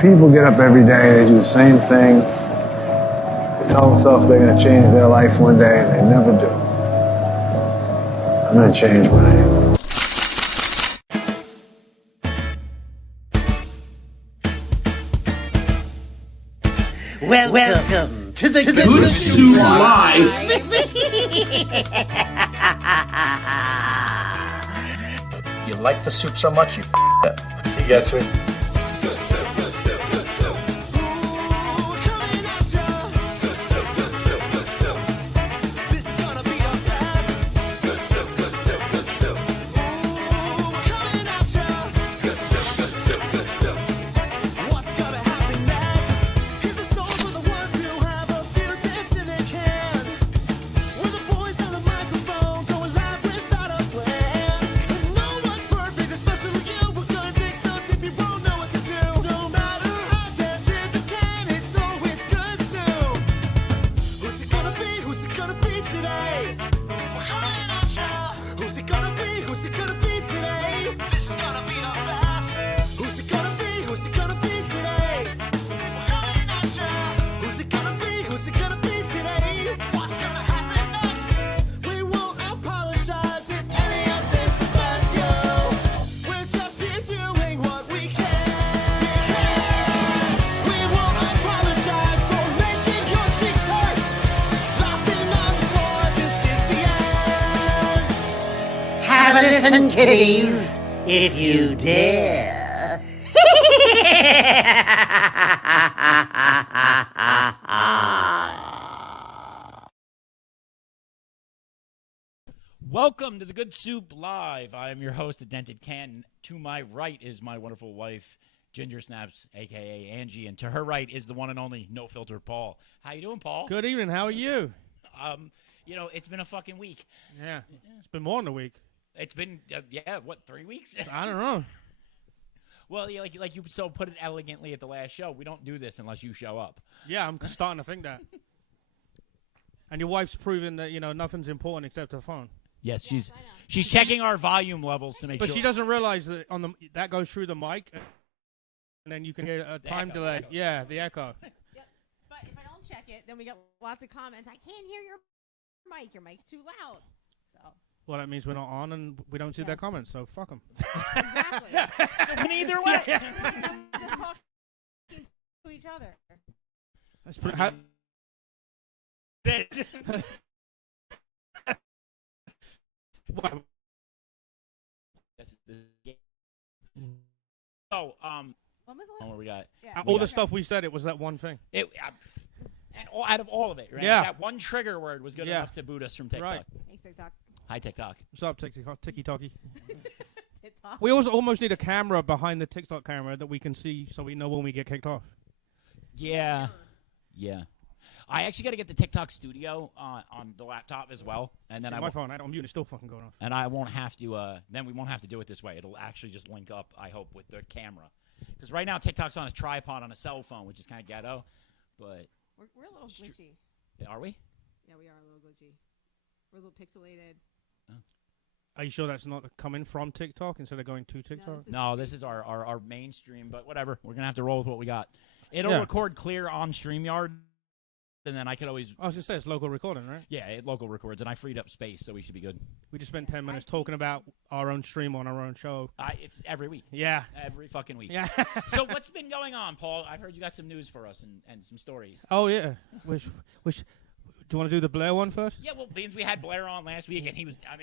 People get up every day, they do the same thing. They tell themselves they're going to change their life one day, and they never do. I'm going to change mine. Welcome to the Good Soup Live. You like the soup so much, you it. He gets it. Listen, kiddies, if you dare. Welcome to the Good Soup Live. I am your host, the Dented Can. To my right is my wonderful wife, Ginger Snaps, a.k.a. Angie, and to her right is the one and only No Filter Paul. How you doing, Paul? Good evening. How are you? It's been a fucking week. Yeah, it's been more than a week. It's been, 3 weeks? I don't know. Well, yeah, like you so put it elegantly at the last show, we don't do this unless you show up. Yeah, I'm starting to think that. And your wife's proving that, nothing's important except her phone. Yes, she's checking our volume levels to make sure. But she doesn't realize that that goes through the mic, and then you can hear a time delay. Yeah, the echo. Yep. But if I don't check it, then we get lots of comments. I can't hear your mic. Your mic's too loud. So. Well, that means we're not on, and we don't see their comments, so fuck them. Exactly. So either way. We're just talking to each other. That's pretty. When was the last? What we got? Yeah. All the stuff we said, it was that one thing. Out of all of it, right? Yeah. That one trigger word was good enough to boot us from TikTok. Right. Thanks, TikTok. Hi, TikTok. What's up, Tiki-Talkie? TikTok. We also almost need a camera behind the TikTok camera that we can see so we know when we get kicked off. Yeah. I actually got to get the TikTok studio on the laptop as well, and then my phone, I don't mute. It's still fucking going on. And I won't have to. Then we won't have to do it this way. It'll actually just link up. I hope with the camera, because right now TikTok's on a tripod on a cell phone, which is kind of ghetto. But we're a little glitchy. Are we? Yeah, we are a little glitchy. We're a little pixelated. Are you sure that's not coming from TikTok instead of going to TikTok? No, this is our mainstream, but whatever. We're going to have to roll with what we got. It'll record clear on StreamYard, and then I could always... I was going to say, it's local recording, right? Yeah, it local records, and I freed up space, so we should be good. We just spent 10 minutes talking about our own stream on our own show. It's every week. Yeah. Every fucking week. Yeah. So what's been going on, Paul? I've heard you got some news for us and some stories. Oh, yeah. Which do you want to do the Blair one first? Yeah, well, beans, we had Blair on last week, and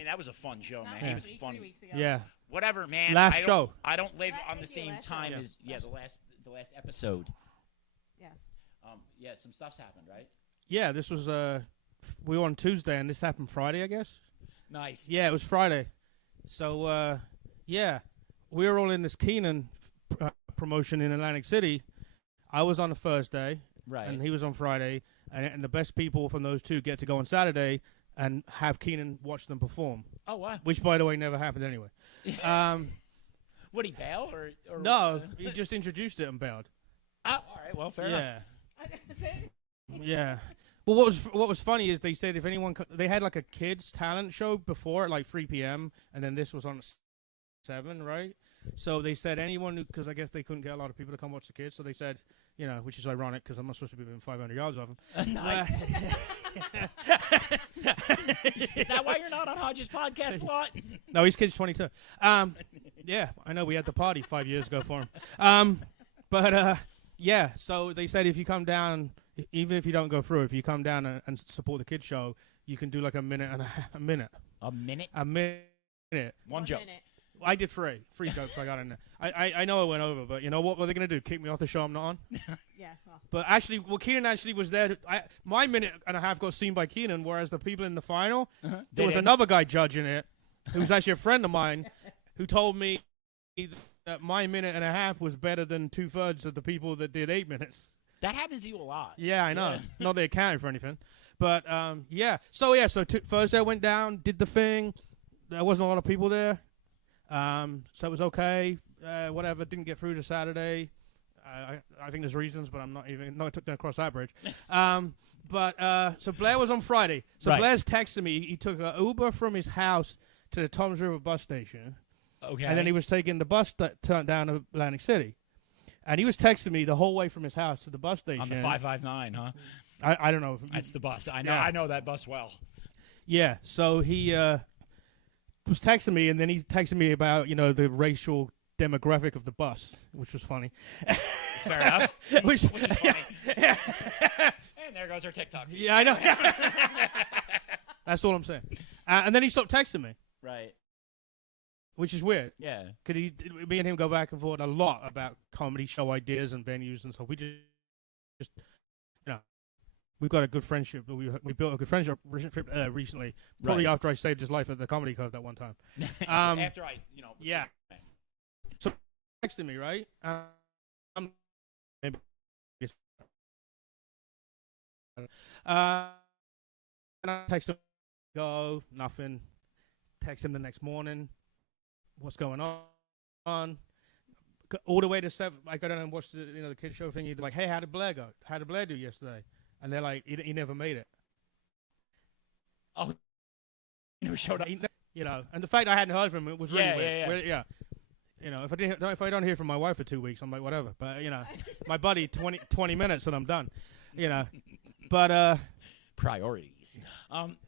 that was a fun show, man. He was funny. 3 weeks ago. Yeah. Whatever, man. Last show. I don't live on the Thank you, same last time show. as the last episode. Yes. Some stuff's happened, right? Yeah, this was we were on Tuesday, and this happened Friday, I guess. Nice. Yeah, it was Friday. So yeah, we were all in this Keenan promotion in Atlantic City. I was on the Thursday, right, and he was on Friday, and the best people from those two get to go on Saturday and have Keenan watch them perform. Oh wow! Which, by the way, never happened anyway. Would he bail or no? He just introduced it and bailed. Oh, all right. Well, fair enough. Yeah. Well, what was funny is they said if anyone they had like a kids talent show before at like 3 p.m. and then this was on 7, right? So they said anyone who, because I guess they couldn't get a lot of people to come watch the kids, so they said, you know, which is ironic because I'm not supposed to be within 500 yards of them. Is that why you're not on Hodges' podcast a lot? No, his kid's 22. Yeah, I know. We had the party 5 years ago for him. Yeah, so they said if you come down, even if you don't go through, if you come down and support the kids show, you can do like a minute and a minute. A minute? A minute. One joke. Minute. I did three jokes I got in there. I know I went over, but you know what were they going to do? Kick me off the show I'm not on? Yeah. Well. But actually, Keenan actually was there. My minute and a half got seen by Keenan, whereas the people in the final, there was another guy judging it, who's actually a friend of mine, who told me that my minute and a half was better than 2/3 of the people that did 8 minutes. That happens to you a lot. Yeah, I know. Yeah. Not they accounted for anything. But, yeah. So Thursday I went down, did the thing. There wasn't a lot of people there. So it was okay. Whatever. Didn't get through to Saturday. I think there's reasons, but I'm not going to cross that bridge. So Blair was on Friday. So right. Blair's texted me. He took an Uber from his house to the Toms River bus station. Okay. And then he was taking the bus that turned down to Atlantic City. And he was texting me the whole way from his house to the bus station. On the 559, huh? I don't know. That's the bus. I know. Yeah. I know that bus well. Yeah. So he was texting me, and then he texted me about the racial demographic of the bus, which was funny. Fair enough. which is funny. Yeah. And there goes our TikTok. Yeah, I know. That's all I'm saying. And then he stopped texting me. Right. Which is weird. Yeah. Because me and him go back and forth a lot about comedy show ideas and venues and stuff. We just we've got a good friendship. We built a good friendship recently. Probably after I saved his life at the Comedy Cove that one time. After I, yeah. So texting me, right? Maybe. And I text him, go, nothing. Text him the next morning. What's going on? All the way to 7. I go down and watch the kids show thing. He's like, hey, how did Blair go? How did Blair do yesterday? And they're like, he never made it. Oh, he never showed up. And the fact I hadn't heard from him was really weird. Yeah. Really, yeah. If I don't hear from my wife for 2 weeks, I'm like, whatever. But my buddy, 20 minutes and I'm done. But priorities.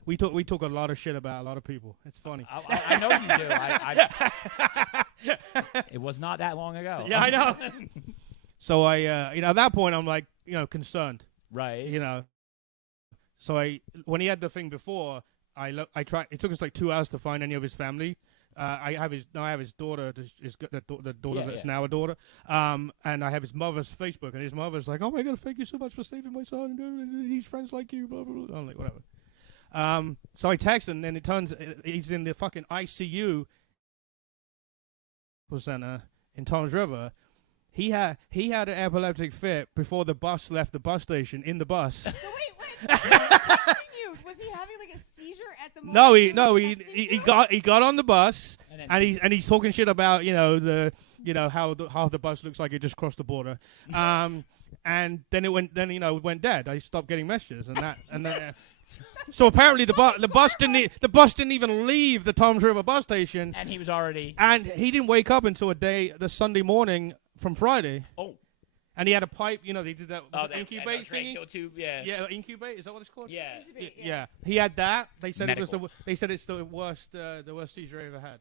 We talk a lot of shit about a lot of people. It's funny. I know you do. It was not that long ago. Yeah, I know. So I, at that point, I'm like, concerned. Right. So when he had the thing before, I tried. It took us like 2 hours to find any of his family. I have his daughter, the daughter that's now a daughter. And I have his mother's Facebook, and his mother's like, "Oh my God, thank you so much for saving my son. He's friends like you." Blah blah blah. I'm like, whatever. So I text him, and it turns he's in the fucking ICU center in Toms River. He had an epileptic fit before the bus left the bus station. In the bus. So wait. Was he having like a seizure at the moment? No, he got on the bus and he's talking shit about how half the bus looks like it just crossed the border, and then it went dead. I stopped getting messages and then. So apparently the bus didn't even leave the Toms River bus station, and he was already he didn't wake up until the Sunday morning from Friday. Oh. And he had a pipe, they did that incubate thingy? Tube, yeah. Yeah, incubate, is that what it's called? Yeah. Yeah. He had that. They said Medical. They said it's the worst seizure I ever had.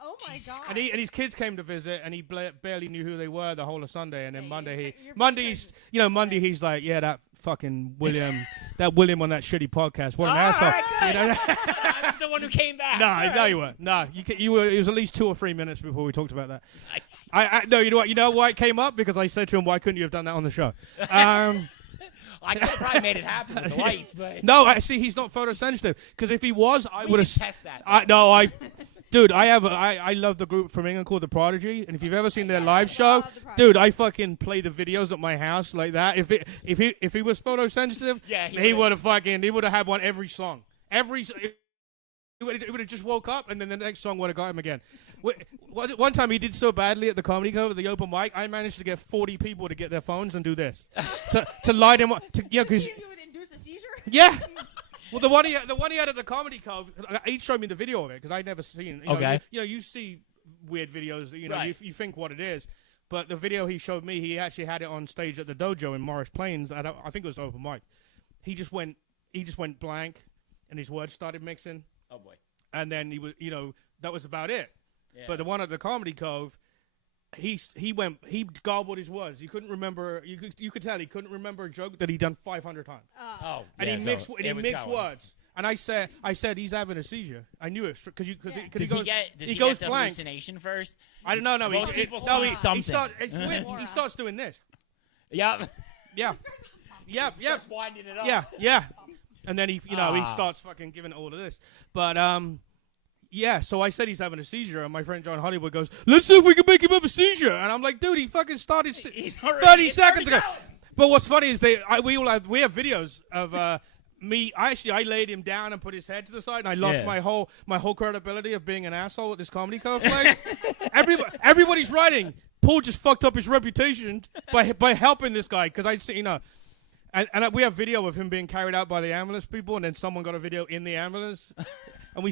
Oh my God. And his kids came to visit, and he barely knew who they were the whole of Sunday. And then Monday he's like, yeah, that fucking William, that William on that shitty podcast. What an asshole. I was the one who came back. No, you weren't. No, you were. It was at least 2 or 3 minutes before we talked about that. Nice. No, you know what? You know why it came up? Because I said to him, why couldn't you have done that on the show? I could have probably made it happen with the lights, but no, actually, he's not photosensitive. Because if he was, I would have test that. Dude, I love the group from England called The Prodigy, and if you've ever seen their live show, dude, I fucking play the videos at my house like that. If he was photosensitive, he would have had one every song. He would have just woke up, and then the next song would have got him again. One time he did so badly at the Comedy Cove at the open mic, I managed to get 40 people to get their phones and do this to light him up. Because you would induce a seizure? Yeah. Well, the one he had at the Comedy Cove, he showed me the video of it because I'd never seen. You see weird videos. You know, Right. you think what it is. But the video he showed me, he actually had it on stage at the dojo in Morris Plains. I think it was open mic. He just went blank, and his words started mixing. Oh boy. And then he was, that was about it. Yeah. But the one at the Comedy Cove, he garbled his words. You couldn't remember. You could tell he couldn't remember a joke that he'd done 500 times. Oh. And yeah, he mixed. so And he it was mixed going. words. And I said he's having a seizure. I knew it because he Does goes. he he get goes the blank. hallucination first? I don't know. No, Most people no, see something. It's weird. He starts doing this. Yeah. Yeah. Yeah. Yeah. Starts winding it up. Yeah. Yeah. And then he starts fucking giving all of this. But yeah. So I said he's having a seizure, and my friend John Hollywood goes, "Let's see if we can make him have a seizure." And I'm like, "Dude, he fucking started 30 seconds ago." But what's funny is we have videos of me. I laid him down and put his head to the side, and I lost my whole credibility of being an asshole at this comedy club. Like everybody's writing. Paul just fucked up his reputation by helping this guy because I see And we have video of him being carried out by the ambulance people, and then someone got a video in the ambulance. And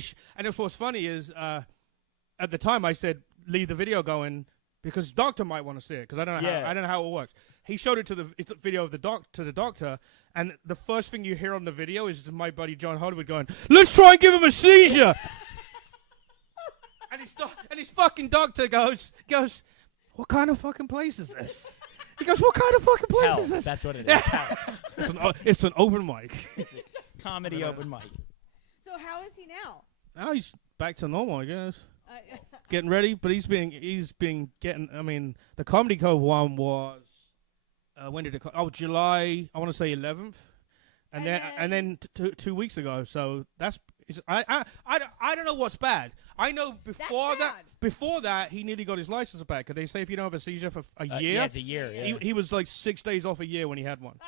what's funny is, at the time I said leave the video going because doctor might want to see it because I don't know how it works. He showed it to the video of the doctor, and the first thing you hear on the video is my buddy John Hollywood going, "Let's try and give him a seizure." and his fucking doctor goes, "What kind of fucking place is this?" He goes, "What kind of fucking place Hell, is this?" that's what it is. It's an open mic. It's a comedy open mic. So how is he now? Now he's back to normal, I guess. Getting ready, but he's been getting. I mean, the Comedy Cove one was when did it? July. I want to say 11th, and then 2 weeks ago. So I don't know what's bad. I know before that he nearly got his license back. Because they say if you don't have a seizure for a year, yeah, it's a year. Yeah. He was like 6 days off a year when he had one.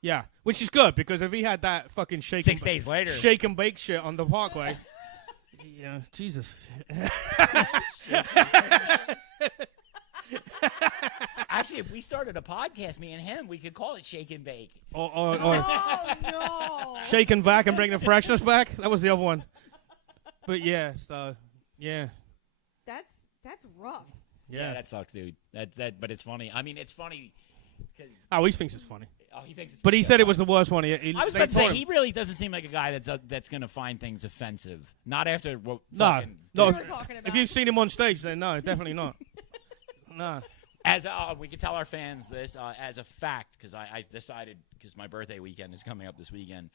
Yeah, which is good because if he had that fucking 6 days later shake and bake shit on the Parkway, yeah, Jesus. Actually, if we started a podcast, me and him, we could call it Shake and Bake. Or No. shake and back and bring the freshness back. That was the other one. But yeah, so yeah. That's rough. Yeah, that sucks, dude. But it's funny. I mean, it's funny because he thinks it's funny. he thinks it's. But funny. he said it was the worst one. I was about to say he really doesn't seem like a guy that's gonna find things offensive. Not after what. No. We were talking about. If you've seen him on stage, then no, definitely not. No. As we could tell our fans this as a fact because I decided because my birthday weekend is coming up this weekend.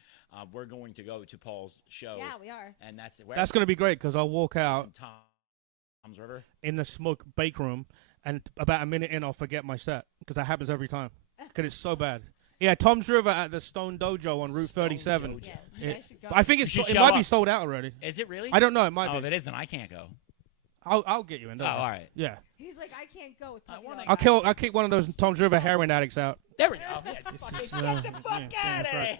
We're going to go to Paul's show. Yeah, we are. And that's going to be great because I'll walk out in Tom's River in the smoke bake room, and about a minute in, I'll forget my set because that happens every time because it's so bad. Yeah, Tom's River at the Stone Dojo on Route 37. Dojo. Yeah, you guys should go. I think it might be sold out already. Is it really? I don't know. It might be. be. If it is, then I can't go. I'll get you in. Oh, all right. Yeah. He's like, I can't go with puppy dog I'll kick one of those Tom's River heroin addicts out. There we go. Get the fuck out of here.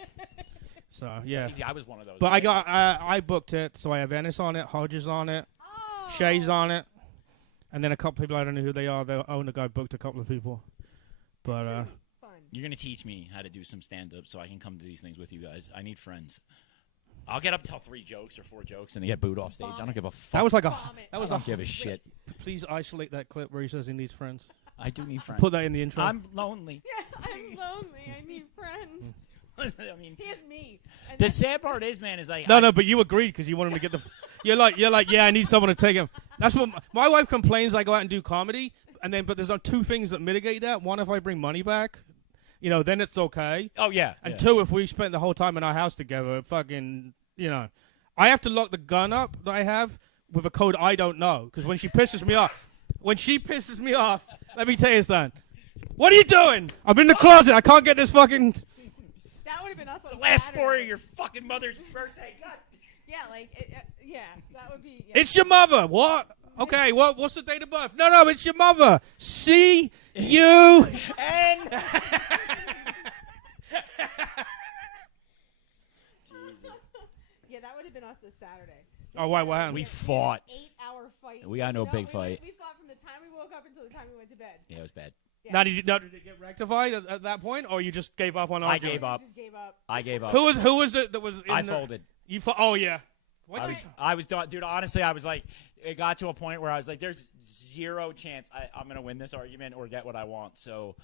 So yeah. Easy, I was one of those. But I booked it, so I have Ennis on it, Hodges on it, Shay's on it, and then a couple people I don't know who they are. The owner guy booked a couple of people. But fun. You're gonna teach me how to do some stand-up so I can come to these things with you guys. I need friends. I'll get up to 3 jokes or 4 jokes and they get booed off stage. I don't give a fuck. That was like I don't give a shit. Please isolate that clip where he says he needs friends. I do need friends. Put that in the intro. I'm lonely. Yeah, I'm lonely. I need friends. I mean, He is me. And the sad part is, man, is like no, but you agreed because you wanted him to get the. You're like, yeah, I need someone to take him. That's what my wife complains. I go out and do comedy, but there's 2 things that mitigate that. One, if I bring money back, then it's okay. Oh yeah. And 2, if we spent the whole time in our house together, fucking, I have to lock the gun up that I have with a code I don't know because when she pisses me off, let me tell you something. What are you doing? I'm in the closet. I can't get this fucking. that would have been us on The last Saturday. 4 of your fucking mother's birthday. God. Yeah, that would be. Yeah. It's your mother. What? Okay, what's the date of birth? No, it's your mother. C-U-N. Yeah, that would have been us this Saturday. Oh, why? What happened? We fought. An 8-hour fight. We got no big fight. We fought from the time we woke up until the time we went to bed. Yeah, it was bad. Yeah. Now, did it get rectified at that point, or you just gave up on I arguing? gave up. We just gave up. I gave up. Who was it that was in I the, folded. You oh, yeah. I was dude. Honestly, I was like, it got to a point where I was like, "There's zero chance I'm gonna win this argument or get what I want." So,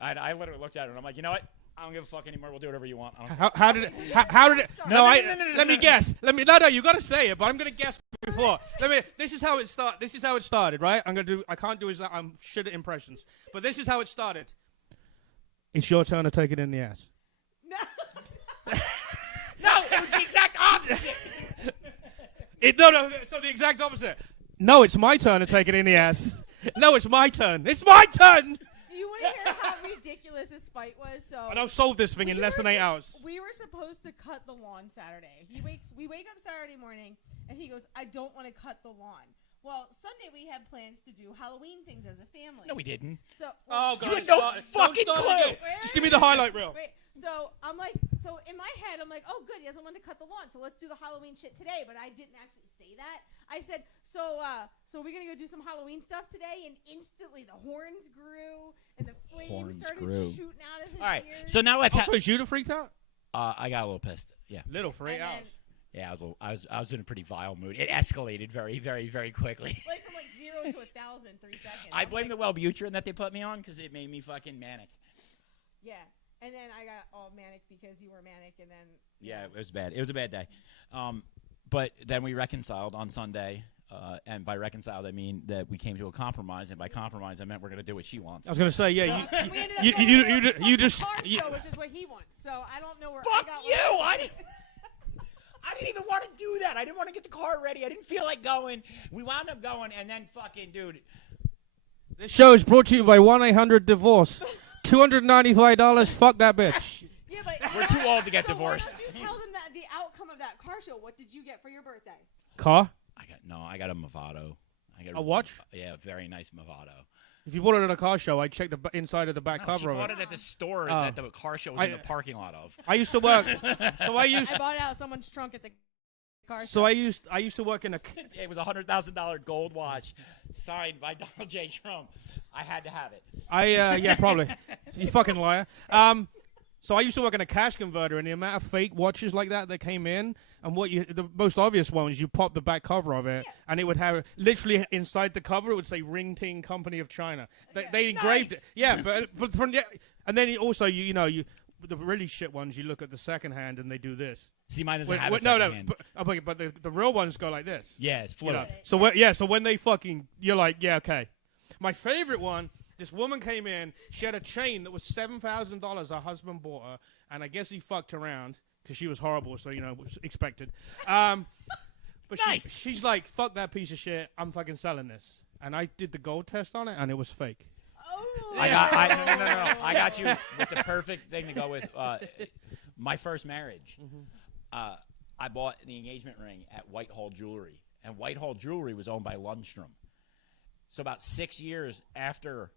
I literally looked at her and I'm like, "You know what? I don't give a fuck anymore. We'll do whatever you want." How did it? How did it? No, let me guess. No. You got to say it, but I'm gonna guess before. This is how it started. This is how it started, right? I can't do I'm shit at impressions, but this is how it started. It's your turn to take it in the ass. No. No, it was the exact opposite. So the exact opposite. No, it's my turn to take it in the ass. No, it's my turn. It's my turn. Do you want to hear how ridiculous this fight was? So And I'll solve this thing in less than 8 hours. We were supposed to cut the lawn Saturday. We wake up Saturday morning, and he goes, "I don't want to cut the lawn." Well, Sunday we had plans to do Halloween things as a family. No, we didn't. So Oh, God. You had no fucking clue. Just give me the highlight reel. Wait. So I'm like, so in my head, I'm like, oh, good, he doesn't want to cut the lawn, so let's do the Halloween shit today. But I didn't actually say that. I said, so we're gonna go do some Halloween stuff today, and instantly the horns grew and the flames started shooting out of his All right, ears. so now let's. So is you the freaked out? I got a little pissed. Yeah. Little for 8 And then, hours. Yeah, I was in a pretty vile mood. It escalated very, very, very quickly. like from 0 to 1,000 in 3 seconds. I I'm blame like, the Wellbutrin that they put me on because it made me fucking manic. Yeah, and then I got all manic because you were manic, and then Yeah, it was bad. It was a bad day. But then we reconciled on Sunday, and by reconciled I mean that we came to a compromise, and by compromise I meant we're gonna do what she wants. I was gonna say, yeah. we ended up You just. car show, which is what he wants. So I don't know where. Fuck I got you! what I didn't even want to do that. I didn't want to get the car ready. I didn't feel like going. We wound up going, and then fucking, dude. This show is brought to you by 1-800-DIVORCE. $295. Fuck that bitch. Yeah, but We're too old to get so divorced. Why don't you tell them that the outcome of that car show? What did you get for your birthday? Car? I got a Movado. A watch? Yeah, a very nice Movado. If you bought it at a car show, I'd check the inside of the back No, cover she of bought it. it at the store that the car show was in the parking lot of. I used to work. I bought it out of someone's trunk at the car show. So I used to work in a. It was a $100,000 gold watch signed by Donald J. Trump. I had to have it. Yeah, probably. You fucking liar. So I used to work in a cash converter, and the amount of fake watches like that came in, and the most obvious one was you pop the back cover of it, and it would have literally inside the cover it would say Ring Ting Company of China. They engraved it. Yeah, but from and then also the really shit ones you look at the second hand and they do this. See, mine doesn't have a second hand. But the real ones go like this. Yeah, it's floating. So when they fucking you're like, yeah, okay. My favorite one. This woman came in. She had a chain that was $7,000. Her husband bought her, and I guess he fucked around because she was horrible. So was expected. But Nice. she's like, "Fuck that piece of shit. I'm fucking selling this." And I did the gold test on it, and it was fake. Oh. No. I got you with the perfect thing to go with my first marriage. Mm-hmm. I bought the engagement ring at Whitehall Jewelry, and Whitehall Jewelry was owned by Lundstrom. So about 6 years after,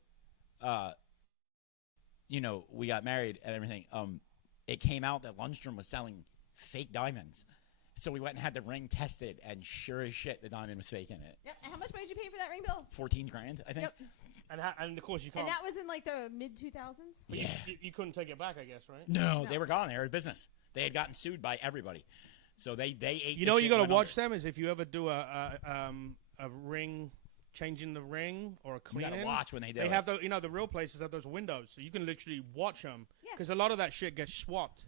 we got married and everything, it came out that Lundstrom was selling fake diamonds. So we went and had the ring tested, and sure as shit, the diamond was fake in it. Yep. And how much money did you pay for that ring, Bill? $14,000, I think. Yep. And of course you can't. And that was in like the mid 2000s. Yeah. You couldn't take it back, I guess, right? No, they were gone. They were in business. They had gotten sued by everybody. So they ate. You know what you got to watch them is if you ever do a ring, changing the ring or a cleaning. You got to watch when they do. They have the real places have those windows, so you can literally watch them. Because a lot of that shit gets swapped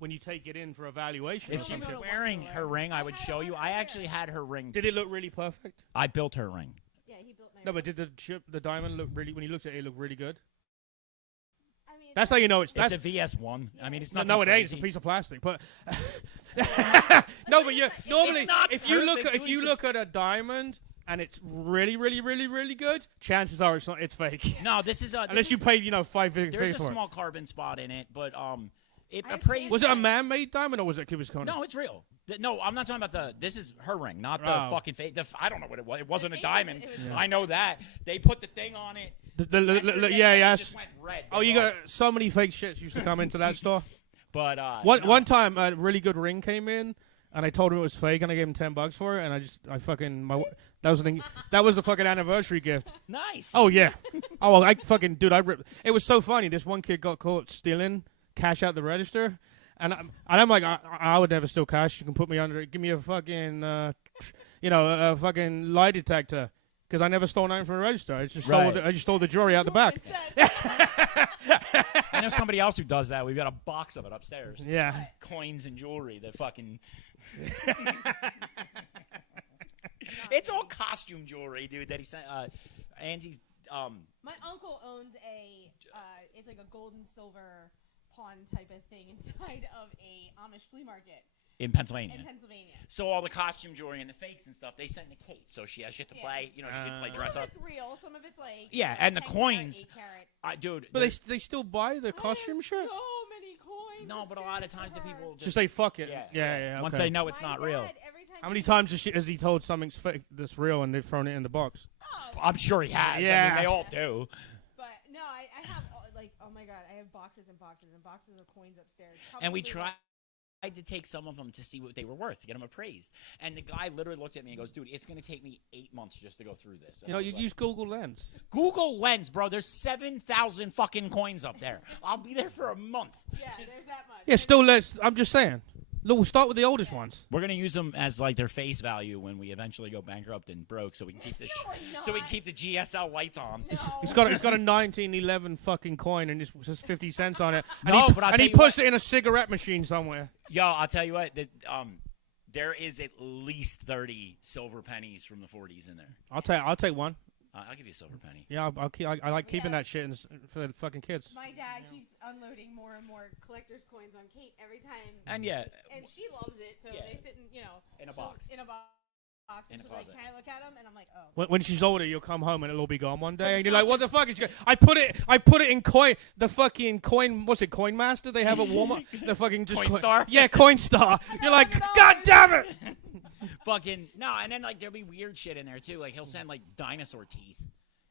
when you take it in for evaluation. If she was wearing her ring, I would show you. I actually had her ring. Did it look really perfect? I built her ring. Yeah, he built my No, ring. but did the diamond look really? When you looked at it, it looked really good. I mean, That's how you know it's. It's a VS1. I mean, it's not. No, it ain't. It's a piece of plastic. But no, but you normally if you look at a diamond and it's really, really, really, really good, chances are it's fake. No, this is unless you paid $5 figures There's a for small carbon spot in it, but it I've appraised. Was it a man-made diamond or was it cubic zirconia? No, it's real. No, I'm not talking about this is her ring, not the fucking fake. I don't know what it was. It wasn't a diamond. I know that. They put the thing on it. Yes. It just went red. Oh, you got so many fake shits used to come into that store. But one time a really good ring came in, and I told him it was fake, and I gave him $10 for it, and that was a fucking anniversary gift. Nice. Oh yeah. Oh, well, I fucking dude, I ripped. It was so funny. This one kid got caught stealing cash out the register, I'm like, I would never steal cash. You can put me under it. Give me a fucking, a fucking lie detector. Because I never stole nothing from a register. I just stole the jewelry out the back. I know somebody else who does that. We've got a box of it upstairs. Yeah. Coins and jewelry that fucking... It's all costume jewelry, dude, that he sent. Angie's... My uncle owns it's like a gold and silver pawn type of thing inside of a Amish flea market. In Pennsylvania. So all the costume jewelry and the fakes and stuff, they send to Kate, so she has shit to play. You know, she can play dress up. Some of it's real, some of it's like... Yeah, and the coins... dude... But they still buy the costume shit? so many coins. No, but a lot of times the people... Just say, fuck it. Yeah. Okay. Once they know it's not real. How many times has he told something's fake, that's real, and they've thrown it in the box? Oh, I'm sure he has. Yeah. I mean, they all do. But, no, I have, oh my God, I have boxes and boxes and boxes of coins upstairs. And we tried to take some of them to see what they were worth, to get them appraised. And the guy literally looked at me and goes, dude, it's going to take me 8 months just to go through this. And you use Google Lens. Google Lens, bro. There's 7,000 fucking coins up there. I'll be there for a month. Yeah, there's that much. Yeah, still less. I'm just saying. Look, we'll start with the oldest ones. We're gonna use them as like their face value when we eventually go bankrupt and broke, so we can keep the so we can keep the GSL lights on. No. It's got a 1911 fucking coin and it's just 50 cents on it. And No, he, but I'll and tell he you puts what. it in a cigarette machine somewhere. Yo, I'll tell you what. There is at least 30 silver pennies from the 40s in there. I'll take one. I'll give you a silver penny. Yeah, I like keeping that shit for the fucking kids. My dad keeps unloading more and more collector's coins on Kate every time. And And she loves it, so they sit in a box. In a box. In And a she's like, closet. can I look at them? And I'm like, oh. When she's older, you'll come home and it'll all be gone one day, and it's you're not like, "What the fuck?" And she goes, "I put it in coin. The fucking coin. What's it? Coin Master? They have at Walmart. The fucking just Coinstar? Yeah, Coinstar. You're like, God damn it! Fucking no, and then like there'll be weird shit in there too. Like he'll send like dinosaur teeth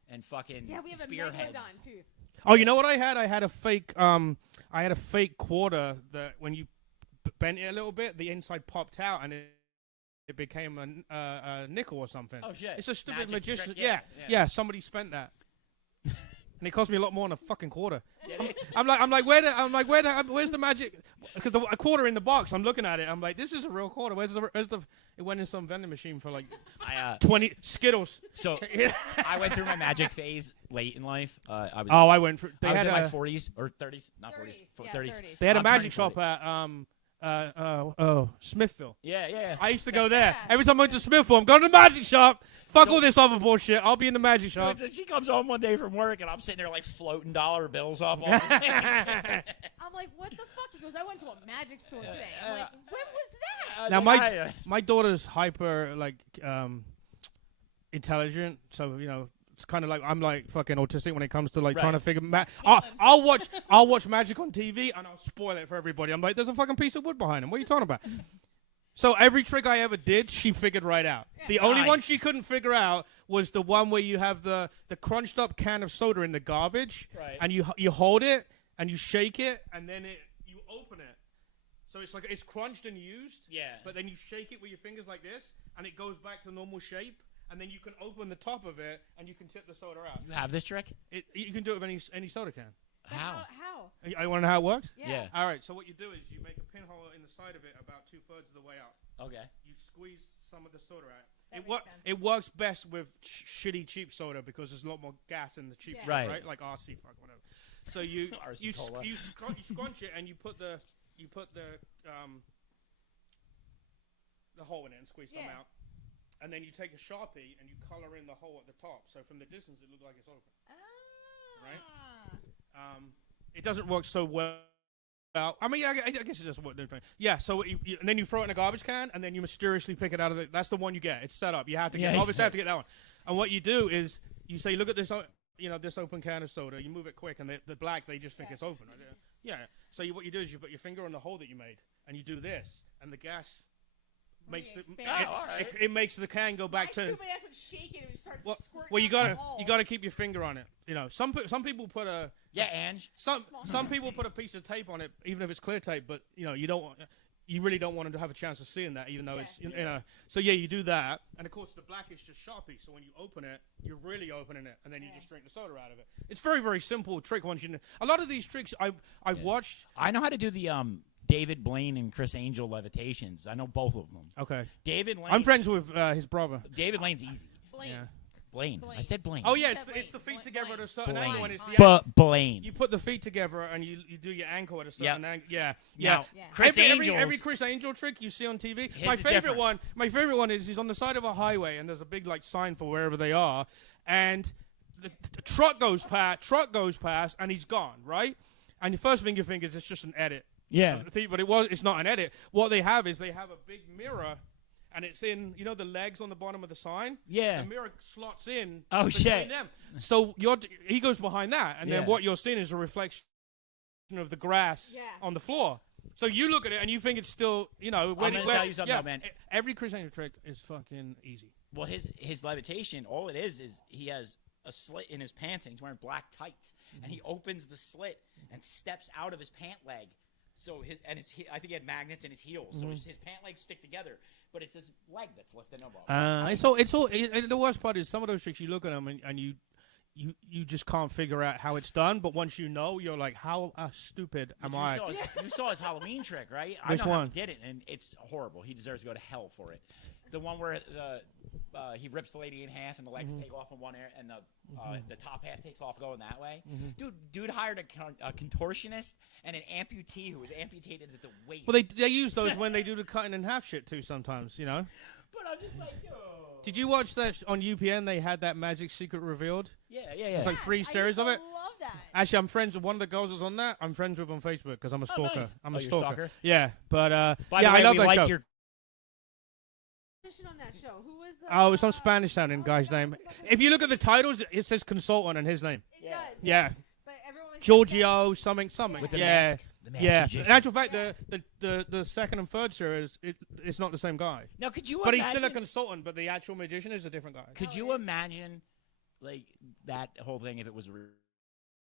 and fucking Yeah, we have spearheads. a megalodon tooth. Oh, you know what I had? I had a fake quarter that when you bent it a little bit, the inside popped out and it became a nickel or something. Oh shit! It's a stupid Magic magician. trick, Yeah. Somebody spent that, and it cost me a lot more than a fucking quarter. I'm like, where's the magic? Because a quarter in the box. I'm looking at it. I'm like, this is a real quarter. Where's the? It went in some vending machine for like 20 Skittles. So I went through my magic phase late in life. I went for. They I was had in my 40s or 30s, not 40s, 30s. They had a I'm magic turning shop at Smithville. Yeah. I used to go there every time I went to Smithville. I'm going to the magic shop. Fuck all this other bullshit. I'll be in the magic shop. So she comes home one day from work and I'm sitting there like floating dollar bills up. All I'm like, what the fuck? He goes, I went to a magic store today. I'm like, when was that? Now my daughter's hyper intelligent, so it's kind of like I'm like fucking autistic when it comes to like trying to figure. I'll watch magic on TV and I'll spoil it for everybody. I'm like, there's a fucking piece of wood behind him. What are you talking about? So every trick I ever did, she figured right out. The only one she couldn't figure out was the one where you have the crunched up can of soda in the garbage, and you hold it and you shake it and then you open it. So it's like it's crunched and used. Yeah. But then you shake it with your fingers like this, and it goes back to normal shape. And then you can open the top of it and you can tip the soda out. You have this trick? You can do it with any soda can. How? I want to know how it works? Yeah. All right, so what you do is you make a pinhole in the side of it about 2/3 of the way out. Okay. You squeeze some of the soda out. It works best with shitty cheap soda because there's a lot more gas in the cheap soda, right? Like RC, fuck, whatever. So you scrunch it and you put the hole in it and squeeze some out. And then you take a Sharpie and you color in the hole at the top. So from the distance, it looks like it's open. Right? It doesn't work so well. I mean, I guess it doesn't work. Yeah, so and then you throw it in a garbage can, and then you mysteriously pick it out of the... That's the one you get. It's set up. You have to get... Obviously, have to get that one. And what you do is you say, look at this... this open can of soda. You move it quick, and the black, they just think it's open. Right? Yeah. So what you do is you put your finger on the hole that you made, and you do this, and the gas... It makes the can go back to. My stupid ass would shake it and it starts squirting. Well, you gotta keep your finger on it. Some people put a Ange. Some people put a piece of tape on it, even if it's clear tape. But you really don't want them to have a chance of seeing that, even though it's So you do that, and of course the black is just Sharpie. So when you open it, you're really opening it, and then you just drink the soda out of it. It's very very simple trick. Once you know a lot of these tricks I've watched. I know how to do the David Blaine and Chris Angel levitations. I know both of them. Okay. David Lane. I'm friends with his brother. David Lane's easy. Blaine. Yeah. Blaine. I said Blaine. Oh yeah, You said it's the Blaine. feet together at a certain Blaine. angle. And it's the But Blaine. You put the feet together and you do your ankle at a certain angle. Yeah, Now, Yeah. Chris every Angels. Chris Angel trick you see on TV. His My is favorite different. one. My favorite one is he's on the side of a highway and there's a big like sign for wherever they are, and the truck goes past and he's gone, right? And the first thing you think is it's just an edit. Yeah. But it's not an edit. What they have is they have a big mirror. And it's in, the legs on the bottom of the sign. Yeah. The mirror slots in. Oh, between shit. them. So he goes behind that, and then Yeah. what you're seeing is a reflection of the grass on the floor. So you look at it and you think it's still, when I'm gonna tell you something, though, man. Every Chris Angel trick is fucking easy. Well, his levitation, all it is he has a slit in his pants and he's wearing black tights, and he opens the slit and steps out of his pant leg. So I think he had magnets in his heels, so his pant legs stick together, but it's his leg that's lifting him up. The worst part is some of those tricks you look at them and you just can't figure out how it's done. But once you know, you're like, how stupid am I? You saw his Halloween trick, right? Which I know one? How he did it, and it's horrible. He deserves to go to hell for it. The one where he rips the lady in half and the legs take off in one air, and the top half takes off going that way. Dude hired a contortionist and an amputee who was amputated at the waist. Well, they use those when they do the cutting in half shit too sometimes, But I'm just like, yo. Did you watch that on UPN? They had that magic secret revealed. Yeah. It's like 3 series of it. I love that. Actually, I'm friends with one of the girls that's on that. I'm friends with on Facebook because I'm a stalker. Nice. I'm a you're a stalker. stalker? Yeah, but By the way, I love we that like show. your. On that show, who was the? Oh, it's some Spanish sounding guy's name. If you look at the titles, it says consultant and his name. It does. Yeah, But everyone was Giorgio something. With the yeah, mask. The masked yeah. magician. In actual fact, the second and third series, it's not the same guy. Now, could you? But imagine, he's still a consultant. But the actual magician is a different guy. Could you imagine, like, that whole thing if it was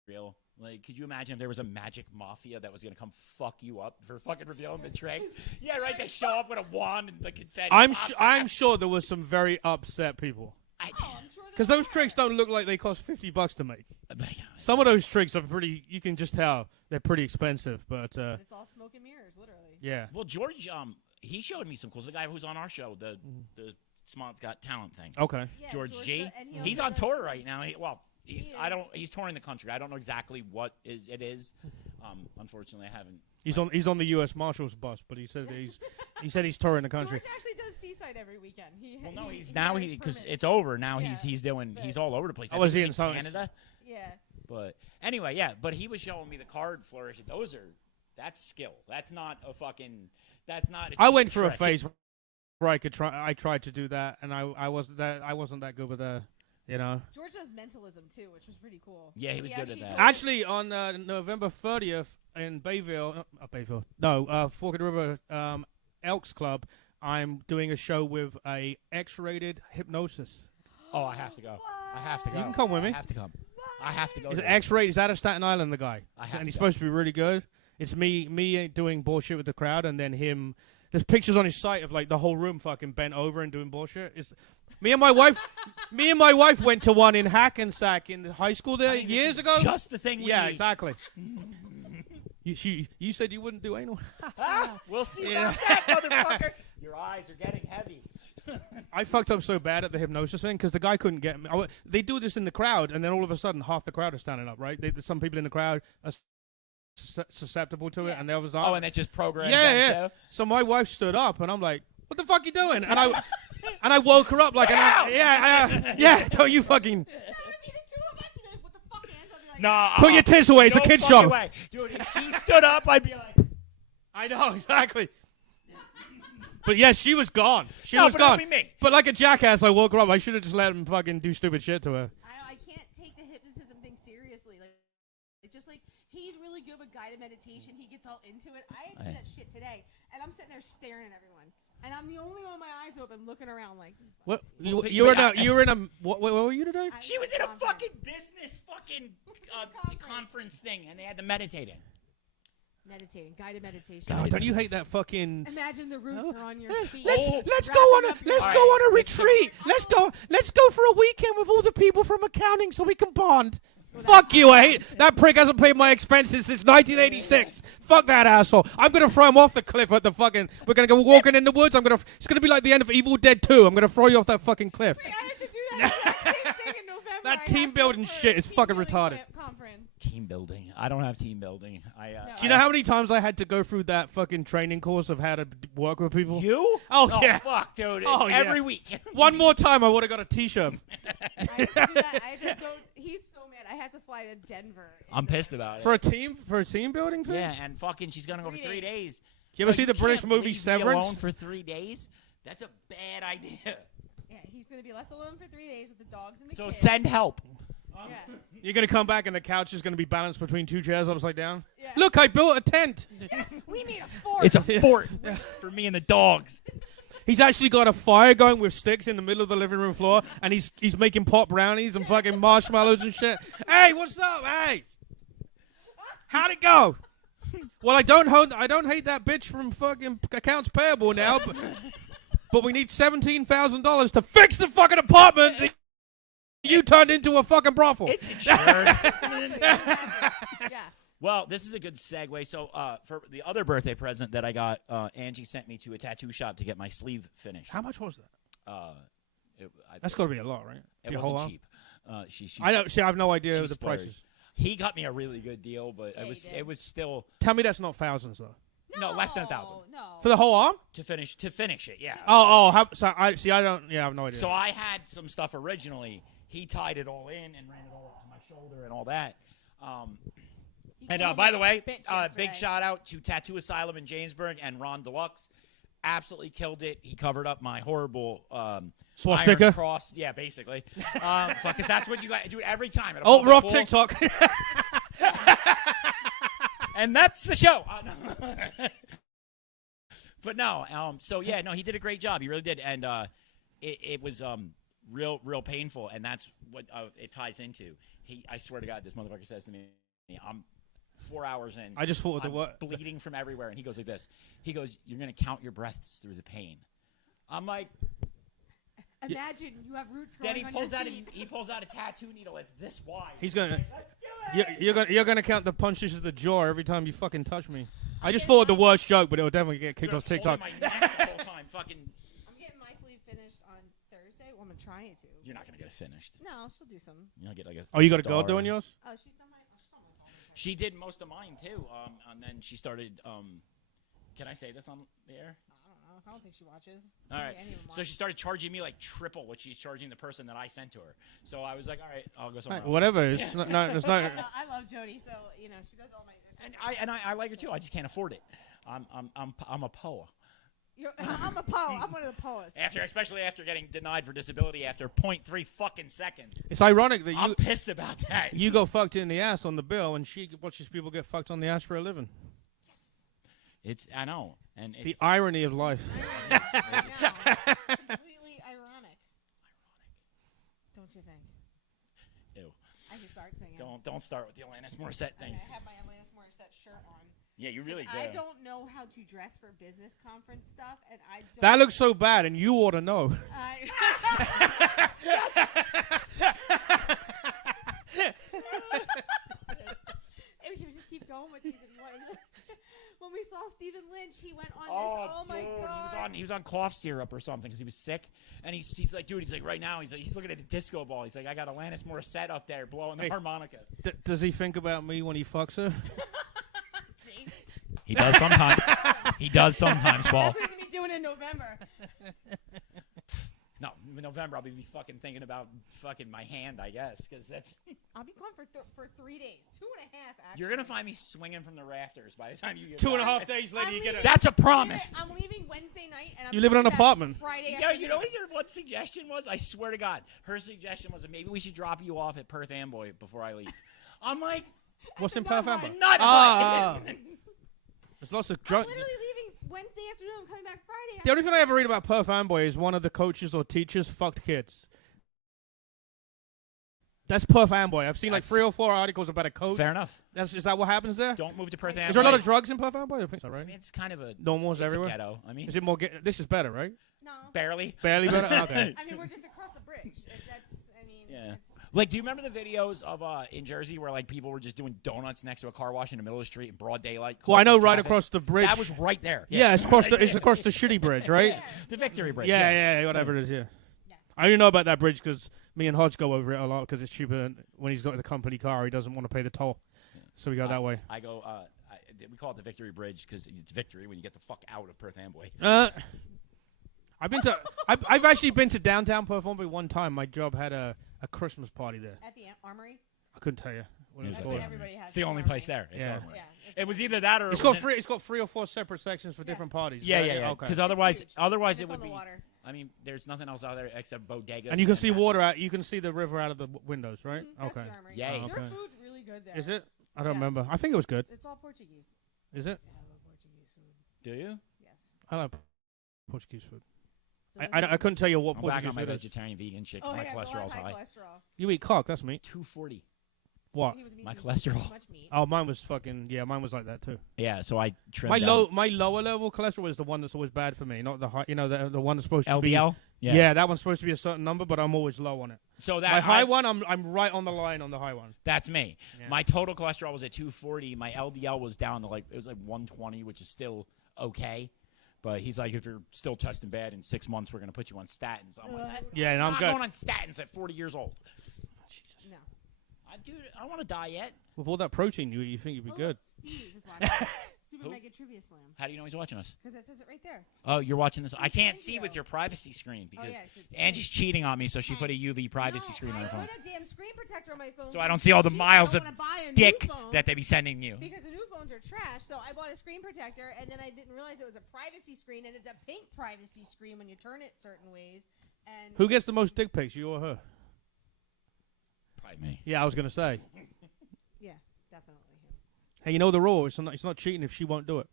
real? Like, could you imagine if there was a magic mafia that was going to come fuck you up for fucking revealing the tricks? Yeah, right. They show up with a wand and the confetti. I'm sure there was some very upset people. Because those tricks don't look like they cost $50 to make. Some of those tricks are pretty. You can just tell they're pretty expensive. But It's all smoke and mirrors, literally. yeah. Well, George, he showed me some cool. The guy who's on our show, the Smont's Got Talent thing. Okay. Yeah, George G. and he He's also on does tour some right now. He's touring the country. I don't know exactly what it is. Unfortunately, I haven't. He's on the U.S. Marshals bus, but he said he's touring the country. George actually does Seaside every weekend. Because it's over now. Yeah, He's all over the place. Oh, was he He's in Canada? Yeah. But anyway, yeah. But he was showing me the card flourish. That's skill. That's not a fucking. That's not. I went through a phase where I tried to do that, and I wasn't that good with George does mentalism too, which was pretty cool. Yeah, he was good at that. Actually, on November 30th in Forked River Elks Club, I'm doing a show with a X-rated hypnosis. Oh, I have to go. I have to go. You can come with me. I have to come. I have to go. Is it X-rated? He's out of Staten Island, the guy, and he's supposed to be really good. It's me doing bullshit with the crowd, and then him. There's pictures on his site of like the whole room fucking bent over and doing bullshit. Me and my wife went to one in Hackensack in high school there years ago. Just the thing we need. Exactly. You said you wouldn't do anal. We'll see about that, motherfucker. Your eyes are getting heavy. I fucked up so bad at the hypnosis thing because the guy couldn't get me. They do this in the crowd, and then all of a sudden half the crowd are standing up, right? Some people in the crowd are susceptible to it, and the others aren't. Oh, and it just programs. Yeah. So my wife stood up, and I'm like, "What the fuck you doing?" And I woke her up like, Don't you fucking. Nah. Put your tits away. It's a kid's show. Way. Dude, if she stood up, I'd be like. I know exactly. But yeah, she was gone. She No, was but gone. it'll be me. But like a jackass, I woke her up. I should have just let him fucking do stupid shit to her. I can't take the hypnotism thing seriously. Like, it's just like he's really good with guided meditation. He gets all into it. I do that shit today, and I'm sitting there staring at everyone, and I'm the only one with my eyes open, looking around like. What you but were in a what were you today? She was in a fucking business conference thing, and they had to meditate in. Meditating, guided meditation. God, don't you hate that fucking? Imagine the roots are on your feet. Let's go on a retreat. Let's go for a weekend with all the people from accounting so we can bond. Fuck you, I hate that prick hasn't paid my expenses since 1986. Fuck that asshole. I'm gonna throw him off the cliff at the fucking. We're gonna go walking in the woods. It's gonna be like the end of Evil Dead 2. I'm gonna throw you off that fucking cliff. Wait, I have to do that exact same thing in November. That team building shit is fucking retarded. Conference. Team building. I don't have team building. Do you know how many times I had to go through that fucking training course of how to work with people? You? Oh yeah. Fuck, dude. Oh, yeah. Every week. One more time, I would have got a T-shirt. I had to do that. I had to go. He's so mad. I had to fly to Denver. I'm pissed about it. For a team building thing? Yeah, and fucking she's gonna go for 3 days. Do you ever see the British can't movie leave me Severance? alone for 3 days? That's a bad idea. Yeah, he's gonna be left alone for 3 days with the dogs and the So kids. send help. Yeah. You're gonna come back and the couch is gonna be balanced between two chairs upside down. Yeah. Look, I built a tent. We made a fort. It's a fort for me and the dogs. He's actually got a fire going with sticks in the middle of the living room floor, and he's making pot brownies and fucking marshmallows and shit. Hey, what's up? Hey, how'd it go? Well, I don't hate that bitch from fucking accounts payable now, but we need $17,000 to fix the fucking apartment that you turned into a fucking brothel. It's insured. Yeah. Well, this is a good segue. So, for the other birthday present that I got, Angie sent me to a tattoo shop to get my sleeve finished. How much was that? I That's got to be a lot, right? It wasn't cheap. She I don't. See, I have no idea she the splurged. prices. He got me a really good deal, but Yeah, it was still Tell me that's not thousands though. no less than 1,000 No. For the whole arm? to finish it. Yeah. So I don't. Yeah, I have no idea. So I had some stuff originally. He tied it all in and ran it all up to my shoulder and all that. And by the way, big shout out to Tattoo Asylum in Jamesburg and Ron Deluxe. Absolutely killed it. He covered up my horrible swastika iron cross. Yeah, basically. Because that's what you got to do every time. Oh, we're off TikTok. And that's the show. But no, so yeah, no, he did a great job. He really did, and it was real painful, and that's what it ties into. I swear to God, this motherfucker says to me, I'm 4 hours in. I just thought bleeding from everywhere, and he goes like this. He goes, "You're gonna count your breaths through the pain." I'm like, imagine you have roots growing then on your feet. he pulls out a tattoo needle. It's this wide. He's gonna. Like, let's do it. You're gonna count the punches to the jaw every time you fucking touch me. I just thought the worst joke, but it'll definitely get kicked off TikTok. My neck the whole time, fucking. I'm getting my sleeve finished on Thursday. Well, I'm gonna try it to. You're not gonna get it finished. No, she'll do some. You're not get like a. Oh, you got a girl star. doing yours? Oh, she's done my. She did most of mine too. And then she started. Can I say this on the air? I don't think she watches. All right. So she started charging me like triple what she's charging the person that I sent to her. So I was like, all right, I'll go somewhere else. Whatever. It's not. It's not. I love Jody, so you know she does all my. And I like her too. I just can't afford it. I'm a POA. I'm a poet. I'm one of the poets. Especially after getting denied for disability after 0.3 fucking seconds. It's ironic that I'm pissed about that. you go fucked in the ass on the bill, and she watches people get fucked on the ass for a living. I know, and it's, The irony of life. Completely ironic. Don't you think? Ew. I can start singing. Don't start with the Alanis Morissette thing. I have my Alanis Morissette shirt on. Yeah, you really do. I don't know how to dress for business conference stuff, and I don't. That looks so bad, and you ought to know. And we just keep going with these. When we saw Stephen Lynch, he went on this. Oh my god! He was on cough syrup or something because he was sick, and he's like, dude, he's like, right now, he's looking at a disco ball. He's like, I got Alanis Morissette up there blowing the harmonica. Does he think about me when he fucks her? He does sometimes. He does sometimes, Paul. That's what he's gonna be doing in November. No, in November I'll be fucking thinking about fucking my hand, I guess, because that's. I'll be gone for 3 days, 2.5 actually. You're gonna find me swinging from the rafters by the time you get 2.5 days later, I'm you get leaving- a. That's a promise. I'm leaving Wednesday night, and I'm You live in an coming back apartment. Friday. Yeah, you know what her one suggestion was? I swear to God, her suggestion was that maybe we should drop you off at Perth Amboy before I leave. I'm like, What's in not Perth Amboy? mine. not There's lots of I'm drunk. literally leaving Wednesday afternoon. I'm coming back Friday. The only thing I ever read about Perth Amboy is one of the coaches or teachers fucked kids. That's Perth Amboy. I've seen like 3 or 4 articles about a coach. Fair enough. Is that what happens there? Don't move to Perth Amboy. Is there a lot of drugs in Perth Amboy? I think so, I right? mean, it's kind of a Normal as it's everywhere. A ghetto. I mean, Is it more? This is better, right? No. barely. Barely better. Okay. I mean, we're just across the bridge. That's. I mean. Yeah. Like, do you remember the videos of in Jersey where like people were just doing donuts next to a car wash in the middle of the street in broad daylight? Well, I know closing right traffic? across the bridge. That was right there. Yeah, it's across the shitty bridge, right? The Victory Bridge. Yeah, whatever it is. Yeah. I only know about that bridge because me and Hodge go over it a lot because it's cheaper. Than when he's got the company car, he doesn't want to pay the toll, so we go that way. I go. We call it the Victory Bridge because it's victory when you get the fuck out of Perth Amboy. I've been to. I've actually been to downtown Perth Amboy one time. My job had a Christmas party there. At the Armory? I couldn't tell you what it was That's called. what everybody has. It's the only place there. Yeah. It was either that or It's got three or four separate sections for different parties. Yeah. Okay. Because otherwise It's it would on the be. water. I mean, there's nothing else out there except bodegas. And you can see water out. You can see the river out of the windows, right? That's Okay. the Armory. Yay. Oh, okay. Their food's really good there. Is it? I don't Yes. remember. I think it was good. It's all Portuguese. Is it? I love Portuguese food. Do you? Yes. I like Portuguese food. I couldn't tell you what I'm back Portuguese on my food is. vegetarian vegan shit. Oh, 'Cause my yeah, cholesterol's high high. cholesterol. You eat cock, that's meat. 240. What? He was eating My too cholesterol. much meat. Oh, mine was fucking mine was like that too. Yeah, so I trimmed My down. lower level cholesterol is the one that's always bad for me, not the high. You know, the one that's supposed to LDL. be. Yeah, that one's supposed to be a certain number, but I'm always low on it. So that My high one, I'm right on the line on the high one. That's me. Yeah. My total cholesterol was at 240. My LDL was down to it was like 120, which is still okay. But he's like, if you're still testing bad in 6 months, we're gonna put you on statins. I'm like, Yeah, and I'm not good. going on statins at 40 years old. No. Dude, I don't want to die yet. With all that protein, you think you'd be Oh, good. look, Steve is watching. Super Who? Mega Trivia Slam. How do you know he's watching us? Because it says it right there. Oh, you're watching this. I can't Thank see you. with your privacy screen because yeah, so it's Angie's cheating on me, so she put a UV privacy No, screen on her I phone. put a damn screen protector on my phone. So I don't see all the cheat. miles I of don't wanna buy a new dick phone that they be sending you. Because the new phones are trash, so I bought a screen protector, and then I didn't realize it was a privacy screen, and it's a pink privacy screen when you turn it certain ways. And Who gets the most dick pics, you or her? Probably me. Yeah, I was gonna say. yeah, definitely him. Hey, you know the rule. It's not cheating if she won't do it.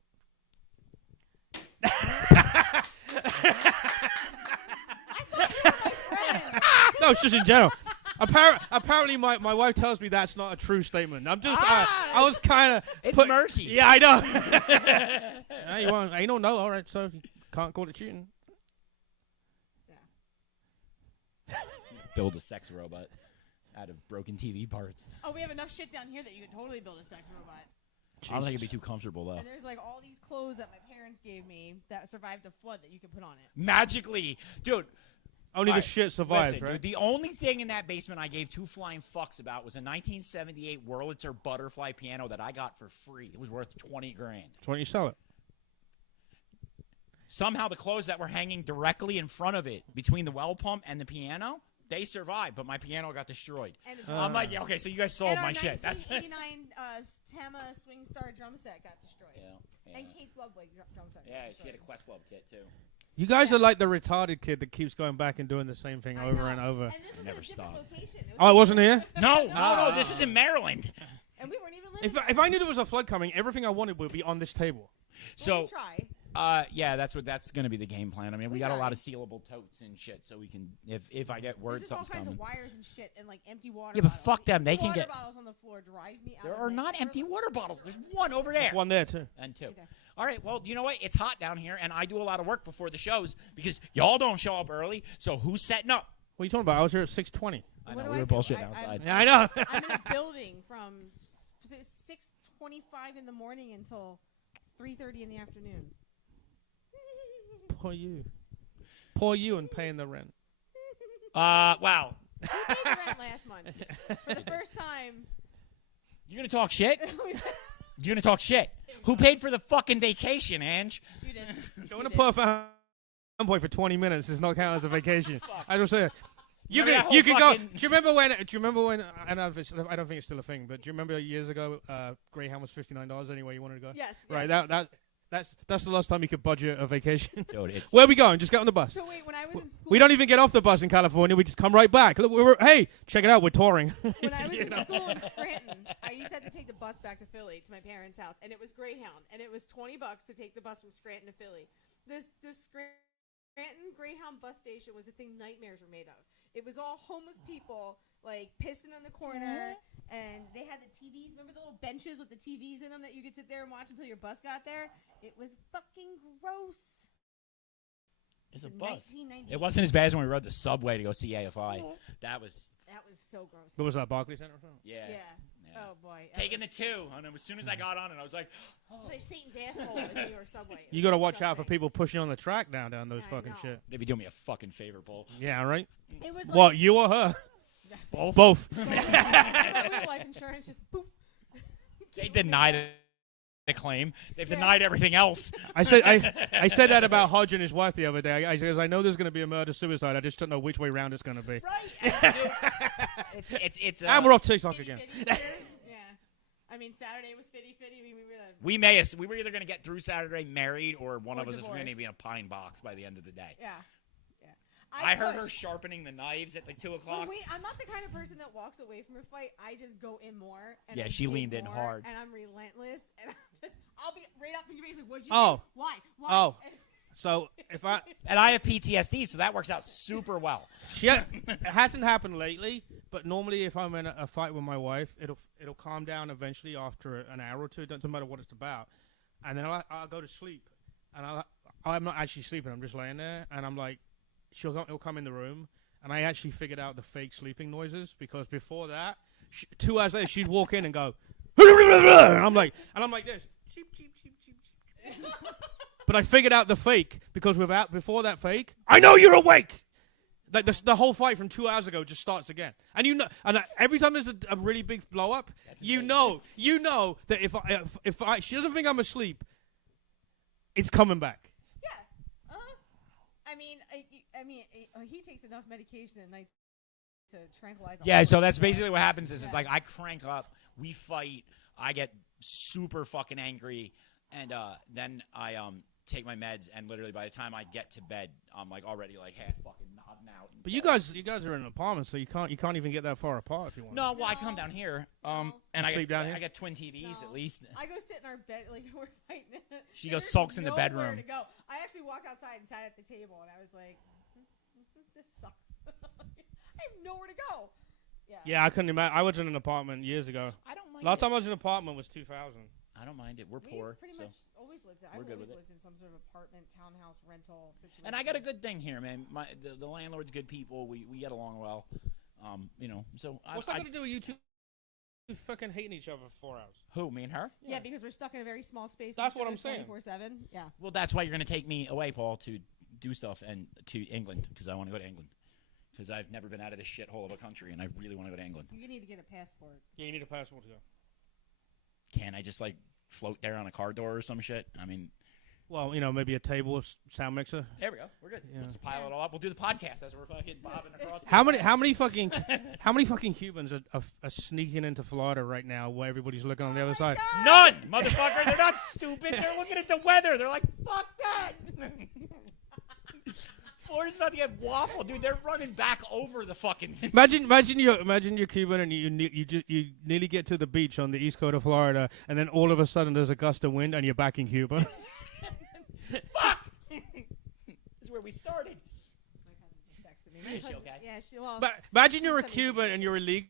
No, it's just in general. Apparently, my wife tells me that's not a true statement. I'm just, I was kind of. It's murky. Yeah, I know. You don't know. All right, so you can't call it cheating. Build a sex robot out of broken TV parts. Oh, we have enough shit down here that you could totally build a sex robot. I don't think it'd be too comfortable though. And there's like all these clothes that my parents gave me that survived a flood that you could put on it. Magically, dude. Only the Alright, shit survives, listen, right? Dude, the only thing in that basement I gave two flying fucks about was a 1978 Wurlitzer butterfly piano that I got for free. It was worth 20 grand. So why don't you sell it? Somehow the clothes that were hanging directly in front of it, between the well pump and the piano, they survived, but my piano got destroyed. And I'm like, yeah, okay, so you guys sold and my our shit. That's 1989 Tama Swing Star drum set got destroyed. yeah. And Kate's Love Blade drum set. got Yeah, she destroyed. had a Questlove kit too. You guys are like the retarded kid that keeps going back and doing the same thing I over know. and over. And this was Never a different stop. location. Oh, it wasn't here? No, this is in Maryland. And we weren't even living If I knew there was a flood coming, everything I wanted would be on this table. So, try. yeah, that's gonna be the game plan. I mean, we got a lot tried. of sealable totes and shit, so we can, if I get word There's just all something's kinds coming. of wires and shit and like empty water Yeah, but bottles. fuck them. The They can water get. bottles on the floor drive me out. There of are my not empty core. water bottles. There's one over there. There's one there, too. And two. Okay. All right, well, you know what? It's hot down here, and I do a lot of work before the shows because y'all don't show up early, so who's setting up? What are you talking about? I was here at 6:20. I What know, do we I were do? bullshitting I- outside. Yeah, I know. I'm in a building from 6:25 in the morning until 3:30 in the afternoon. Poor you. Poor you and paying the rent. Wow. We paid the rent last month for the first time. You're going to talk shit? You're going to talk shit? Who paid for the fucking vacation, Ange? You did. Going to Perth Amboy for 20 minutes does not count as a vacation. I don't say. You Remember can that you whole can go. fucking- Do you remember when? I don't know if I don't think it's still a thing, but do you remember years ago? Greyhound was $59 anywhere you wanted to go. Yes. Right. yes. That's the last time you could budget a vacation. Dude, it's... Where are we going? Just get on the bus. So wait, when I was in school, We don't even get off the bus in California. We just come right back. Look, hey, check it out. We're touring. when I was in school in Scranton, I used to have to take the bus back to Philly to my parents' house, and it was Greyhound, and it was $20 to take the bus from Scranton to Philly. This Scranton Greyhound bus station was a thing nightmares were made of. It was all homeless people like pissing in the corner, and they had the TVs. Remember the little benches with the TVs in them that you could sit there and watch until your bus got there? It was fucking gross. It's a In bus. 1998. It wasn't as bad as when we rode the subway to go see AFI. That was... That was so gross. What was that, Barclays Center or something? Yeah. Yeah. Oh boy. Taking the 2, and as soon as I got on it, I was like, It's like Satan's asshole in New York subway. You got to watch out for people pushing on the track down those I fucking know. shit. they'd be doing me a fucking favor, Paul. Yeah, right? It was What, like, you or her? Both. we have life insurance, just boop. They denied the claim. They've denied everything else. I said that about Hodge and his wife the other day. I said, I know there's going to be a murder-suicide. I just don't know which way round it's going to be. Right. It's And we're off TikTok again. Yeah. I mean, Saturday was 50-50. We were either going to get through Saturday married, or one Or of us is going to divorced. be in a pine box by the end of the day. Yeah. I heard her push. sharpening the knives at like 2 o'clock. I'm not the kind of person that walks away from a fight. I just go in more. And Yeah, I she dig leaned in more, hard. And I'm relentless. And I'll be right up in your face like, what'd you Oh. say? Why? Oh. And- So if I... And I have PTSD, so that works out super well. It hasn't happened lately, but normally if I'm in a fight with my wife, it'll calm down eventually after an hour or two. It doesn't matter what it's about. And then I'll go to sleep. And I'm not actually sleeping. I'm just laying there. And I'm like, he'll come in the room. And I actually figured out the fake sleeping noises, because before that, 2 hours later, she'd walk in and go, and I'm like this. Cheep, cheep, cheep, cheep, cheep. But I figured out the fake, because before that fake, I know you're awake. Like the whole fight from 2 hours ago just starts again, and every time there's a really big blow up, you know that if she doesn't think I'm asleep, it's coming back. Yeah. I mean, he takes enough medication at night to tranquilize. Yeah, so that's basically what happens is it's like I crank up, we fight, I get super fucking angry, and then I take my meds, and literally by the time I get to bed, I'm like already like half fucking nodding out. But you guys are in an apartment, so you can't even get that far apart if you want. No, well, I come down here, and You I sleep down here? I got twin TVs at least. I go sit in our bed, like we're fighting. She goes There's sulks in the nowhere bedroom. To go. I actually walked outside and sat at the table, and I was like, "This sucks. I have nowhere to go." Yeah, I couldn't imagine. I was in an apartment years ago. I don't mind. Last time I was in an apartment was 2000. I don't mind it. We're We poor. pretty so. much always lived. I've we're good always with it. lived in some sort of apartment, townhouse, rental situation. And I got a good thing here, man. The landlord's good people. We get along well. So What's that got to do with you two fucking hating each other for 4 hours? Who, me and her? Yeah, because we're stuck in a very small space. That's what I'm saying. 24/7. Yeah. Well, that's why you're going to take me away, Paul, to do stuff and to England, because I want to go to England. Because I've never been out of this shithole of a country, and I really want to go to England. You need to get a passport. Yeah, you need a passport to go. Can I just, like, float there on a car door or some shit? I mean... Well, maybe a table, a sound mixer. There we go. We're good. Yeah. Let's pile it all up. We'll do the podcast as we're fucking bobbing across. How many fucking Cubans are sneaking into Florida right now, where everybody's looking on the other side? None, motherfucker. They're not stupid. They're looking at the weather. They're like, fuck that. Florida's about to get waffled, dude. They're running back over the fucking. Imagine you're Cuban and you nearly get to the beach on the east coast of Florida, and then all of a sudden there's a gust of wind and you're back in Cuba. Fuck! This is where we started. My cousin just texted me. Is she okay? Yeah, well. But imagine you're a she's Cuban and you're illegal,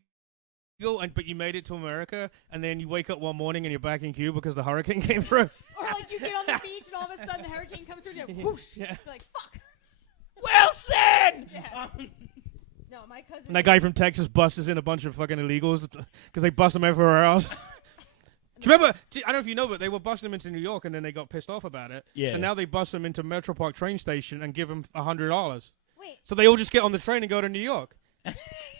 but you made it to America, and then you wake up one morning and you're back in Cuba because the hurricane came through. Or like you get on the beach and all of a sudden the hurricane comes through and you're whoosh. Yeah. You're like, fuck. Wilson! Yeah. No, my cousin. And that guy from Texas busts in a bunch of fucking illegals because they bust them everywhere else. Do you remember? I don't know if you know, but they were busting them into New York, and then they got pissed off about it. Yeah. So now they bust them into Metro Park train station and give them $100. Wait. So they all just get on the train and go to New York.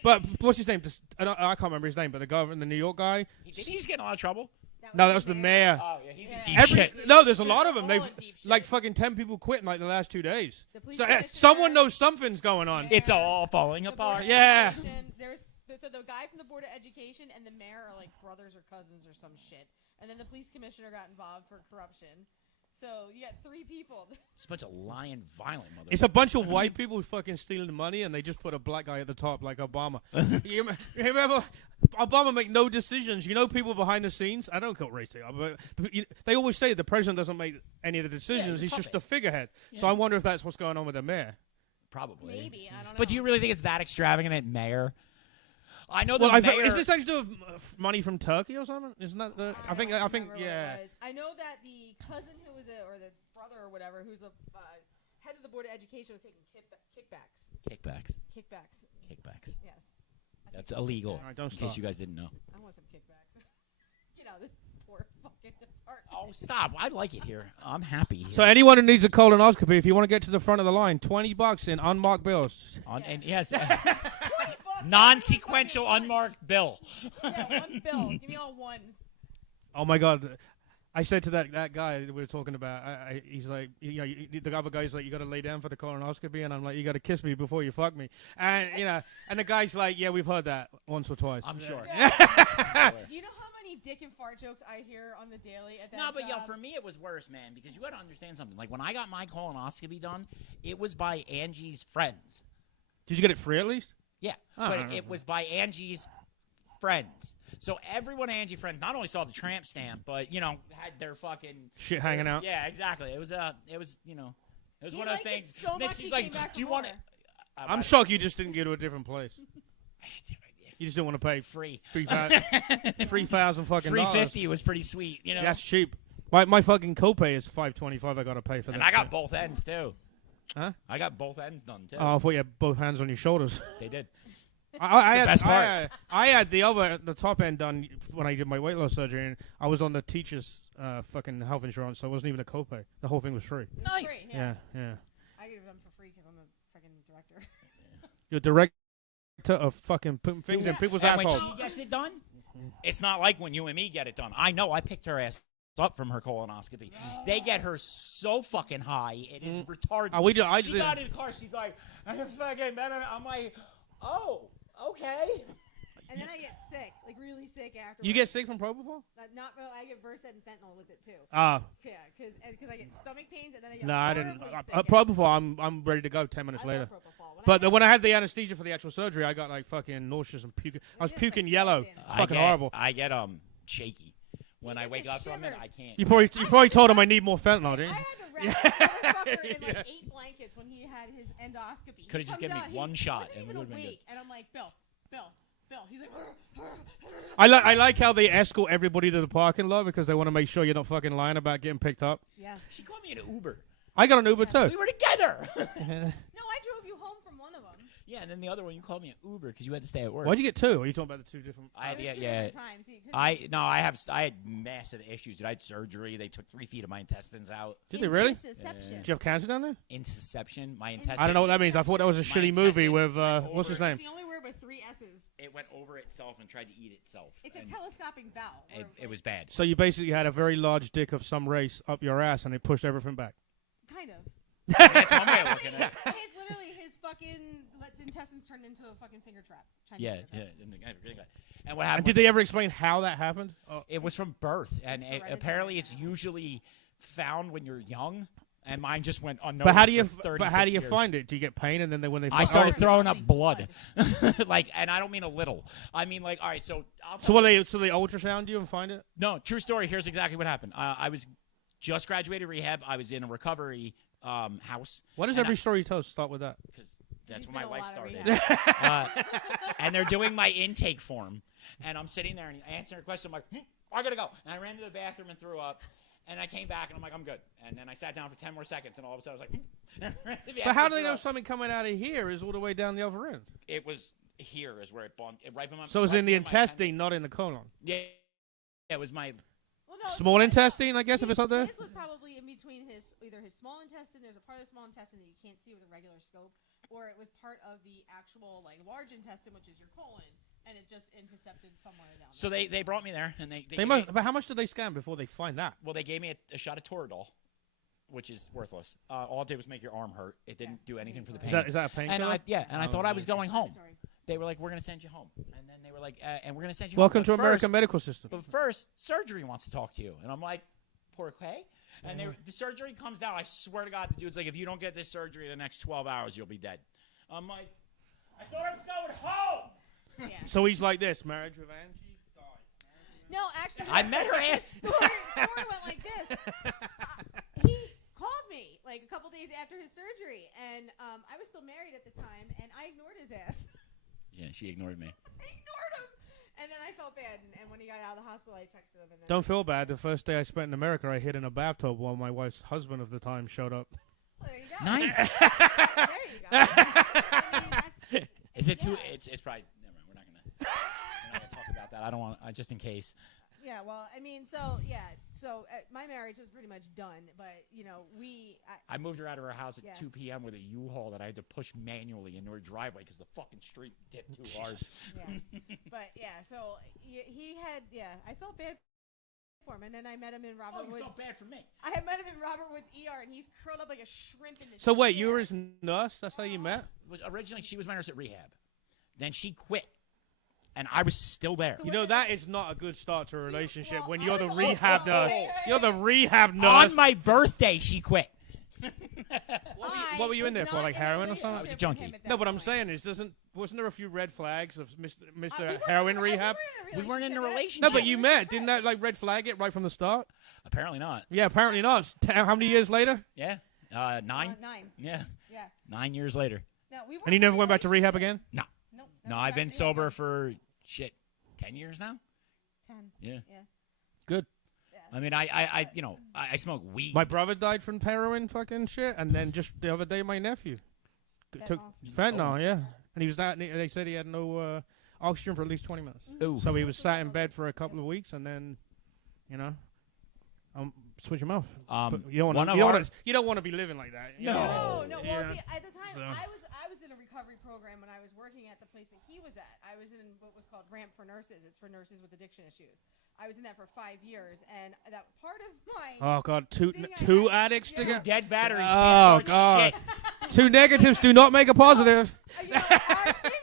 But what's his name? I can't remember his name, but the governor, the New York guy. Did he just get in a lot of trouble? No, that was the mayor. Oh, yeah, he's in Yeah. deep shit. No, there's a lot of them. They're They've all in deep shit. like fucking 10 people quit in like the last 2 days. The police So commissioner- someone knows something's going on. Yeah. It's all falling The Board apart. of Yeah. Education, so the guy from the Board of Education and the mayor are like brothers or cousins or some shit. And then the police commissioner got involved for corruption. So you got 3 people. It's a bunch of lying, violent motherfuckers. It's a bunch of white people who fucking stealing the money, and they just put a black guy at the top like Obama. you remember? Obama make no decisions. You know, people behind the scenes. I don't call race they are, but they always say the president doesn't make any of the decisions. He's just a figurehead. So I wonder if that's what's going on with the mayor. Probably. Maybe. I don't know. But do you really think it's that extravagant at mayor? I know the Well, mayor. is this actually to do with money from Turkey or something? Isn't that the? I think. don't remember what it Yeah. was. I know that the cousin who was or the brother or whatever, who's the head of the Board of Education, was taking kickbacks. Kickbacks. Kickbacks. Kickbacks. Yes. That's illegal. All right, don't in stop. case you guys didn't know. I want some kickbacks. This poor fucking apartment. Oh, stop! I like it here. I'm happy. Here. So anyone who needs a colonoscopy, if you want to get to the front of the line, $20 in unmarked bills. And yes, $20. non-sequential unmarked bill. Yeah, one bill. Give me all ones. Oh my God. I said to that guy that we were talking about, he's like, the other guy's like, you got to lay down for the colonoscopy, and I'm like, you got to kiss me before you fuck me, and and the guy's like, yeah, we've heard that once or twice. I'm sure. Yeah. Do you know how many dick and fart jokes I hear on the daily at that No, but job? for me it was worse, man, because you got to understand something. Like when I got my colonoscopy done, it was by Angie's friends. Did you get it free at least? Yeah, Oh, but it was by Angie's friends. So everyone Angie friends not only saw the tramp stamp, but had their fucking Shit hanging out. Yeah, exactly. It was one of those liked it things. so Then much she's he like, came back "Do you for want more." it?" I'm shocked you just didn't go to a different place. You just didn't want to pay Free. 3,000 fucking $350 was pretty sweet, That's cheap. My fucking copay is $525. I gotta pay for that. And I got shit. both ends too. Huh? I got both ends done too. Oh, I thought you had both hands on your shoulders. They did. I had, best part. I had the top end done when I did my weight loss surgery, and I was on the teacher's fucking health insurance, so it wasn't even a copay. The whole thing was free. Nice. Free, Yeah. I get them for free because I'm the freaking director. You're director of fucking putting things in people's And assholes. when she gets it done, it's not like when you and me get it done. I know. I picked her ass up from her colonoscopy. They get her so fucking high, it is retarded. She got in the car. She's like, I'm like, oh, okay. And then I get sick, like really sick afterwards. You get sick from propofol? Not really. I get Versed and fentanyl with it too. Yeah, because I get stomach pains and then I get no, I didn't. horribly sick Propofol, I'm ready to go 10 minutes I later. love propofol. But when I had the anesthesia for the actual surgery, I got like fucking nauseous and puking. I was It is puking like yellow. poison. It's fucking horrible. I get shaky when I gets wake the up from it. shivers. I can't. You probably told him I need more fentanyl, I didn't you? had to wrap this motherfucker in like 8 blankets when he had his endoscopy. Could've just given me one shot and we wasn't even would've been awake, and I'm like, Bill. He's like, I like how they escort everybody to the parking lot because they want to make sure you're not fucking lying about getting picked up. yes. She called me an Uber. I got an Uber We too. were together. No, I drove you home from one of them. Yeah, and then the other one you called me an Uber because you had to stay at work. Why'd you get two? Are you talking about the two different? I had, It was two yeah. different times. See, 'cause I had massive issues, dude. I had surgery. They took 3 feet of my intestines out. Did they really? Intussusception. Did you have cancer down there? Intussusception. My intestines. I don't know what that means. I thought that was a My shitty movie intestine with went what's his over. name? It's the only word with 3 S's. It went over itself and tried to eat itself. It's a and telescoping valve. it was bad. So you basically had a very large dick of some race up your ass, and it pushed everything back. Kind of. That's one way of looking at it. His fucking intestines turned into a fucking finger trap. Chinese Yeah, finger yeah. trap. And what happened? And did they ever explain how that happened? Oh. It was from birth, and hereditary. apparently it's usually found when you're young. And mine just went unnoticed. But how do you? for 36 But how do you years. find it? Do you get pain, and then when they? I find started oh. throwing up blood, and I don't mean a little. I mean all right. So So what they? So they ultrasound you and find it? No, true story. Here's exactly what happened. I was just graduated rehab. I was in a recovery house. Why does and every story you tell start with that? Because that's He's where my been a life lot of started. And they're doing my intake form, and I'm sitting there and answering a question. I'm like, I gotta go. And I ran to the bathroom and threw up. And I came back and I'm like, I'm good. And then I sat down for 10 more seconds, and all of a sudden I was like, But how do they know something coming out of here is all the way down the other end? It was here is where it bumped. Right by my, So it's right in the near my intestine, appendix. not in the colon. Yeah, it was my. Well, no, Small intestine, I guess, if it's up there. His was probably in between either his small intestine. There's a part of the small intestine that you can't see with a regular scope, or it was part of the actual large intestine, which is your colon, and it just intercepted somewhere down there. So they brought me there, and they They gave must, me, but how much did they scan before they find that? well, they gave me a shot of Toradol, which is worthless. All it did was make your arm hurt. It didn't do anything for the pain. Is that a painkiller? And I thought I was going home. Sorry. They were like, we're gonna send you home, and then they were like, and we're gonna send you. Welcome home. to American medical system. But first, surgery wants to talk to you, and I'm like, "Por qué?" And the surgery comes down. I swear to God, the dude's like, "If you don't get this surgery in the next 12 hours, you'll be dead." I'm like, "I thought I was going home." Yeah. So he's like this: marriage with Angie, died. No, actually, I met her ass. story went like this. He called me like a couple days after his surgery, and I was still married at the time, and I ignored his ass. Yeah, she ignored me. I ignored him, and then I felt bad. And when he got out of the hospital, I texted him. And then Don't feel bad. The first day I spent in America, I hid in a bathtub while my wife's husband of the time showed up. Well, there you go. Nice. There you go. I mean, that's, Is it too? Yeah. It's probably. Never mind. We're not gonna. about that. I don't want. Just in case. Yeah, well, I mean, so my marriage was pretty much done, but I moved her out of her house at Yeah. 2 p.m. with a U-Haul that I had to push manually into her driveway because the fucking street dipped too hard. Yeah. But so he had I felt bad for him, and then I met him in Robert You Woods. felt bad for me. I had met him in Robert Woods ER, and he's curled up like a shrimp in the So wait, chair. you were his nurse? That's how you met? Originally, she was my nurse at rehab. Then she quit, and I was still there. You know, that is not a good start to a relationship well, when I you're the was rehab also- nurse. Hey, hey, You're the rehab nurse. On my birthday, she quit. What were you in there for, like heroin or something? I was a junkie. No, what I'm saying is, wasn't there a few red flags of Mr. we Heroin weren't rehab? We weren't in a No, relationship. but you met. Didn't that like red flag it right from the start? Apparently not. Yeah, apparently not. How many years later? Yeah. 9? 9. Yeah. Yeah. 9 years later. No, we weren't And he in a never went back to rehab relationship. again? No. No, No, I've been back to sober rehab. for, 10 years now? 10. Yeah. Yeah. Good. I mean, I smoke weed. My brother died from heroin fucking shit, and then just the other day, my nephew took fentanyl, yeah. And he was that. They said he had no oxygen for at least 20 minutes. Ooh. So he was sat in bed for a couple of weeks, and then, switch him off. But you don't want to be living like that. No. No. Well, Yeah. see, at the time, So- I was in a recovery program when I was working at the place that he was at. I was in what was called Ramp for Nurses. It's for nurses with addiction issues. I was in that for 5 years, and that part of my Oh God, two thing I addicts yeah. together. Dead batteries. Oh can't start God, shit. two negatives do not make a positive. our thing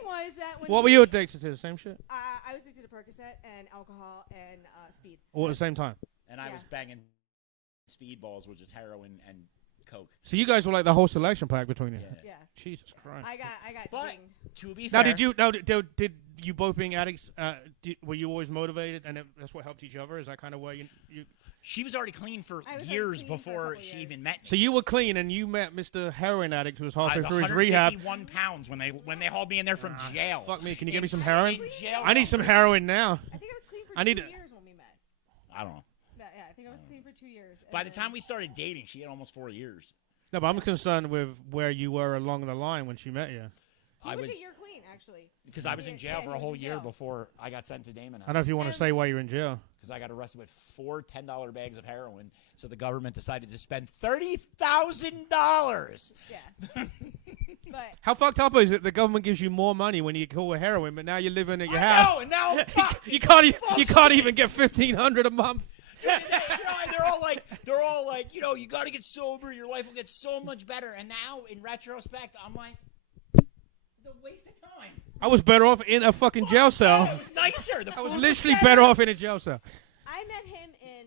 was that when What were you addicted to? The same shit, I was addicted to Percocet and alcohol and speed. all at the same time. And I Yeah. was banging speedballs, which is heroin and coke. So you guys were like the whole selection pack between you. Yeah. Yeah, Jesus Christ. I got But dinged. to be Now, fair, did you both being addicts? Were you always motivated, and that's what helped each other? Is that kind of where you? she was already clean for I was already years clean for a before couple she years. even met me. So you were clean, and you met Mr. Heroin Addict who was I halfway was through his rehab. 151 pounds when they hauled me in there from jail. Fuck me! Can you In give me some heroin? jail I need some numbers. heroin now. I think I was clean for I 2 need- years when we met. I don't know. Yeah, I think I was clean for 2 years. By and the then- time we started dating, she had almost 4 years. No, but I'm concerned with where you were along the line when she met you. he I was was a year clean actually. because I was in jail Yeah, for he a whole was in year jail. before I got sent to Damon I don't know if you want to And- say why you're in jail. because I got arrested with 4 $10 bags of heroin. So the government decided to spend $30,000. Yeah. But How fucked up is it? The government gives you more money when you go with heroin, but now you're living at your I house. know, and now fuck, You can't even get $1,500 a month. they're all like, you got to get sober. Your life will get so much better. And now, in retrospect, I'm like, it's a waste of time. I was better off in a fucking jail cell. It was nicer. The I was food literally better. better off in a jail cell. I met him in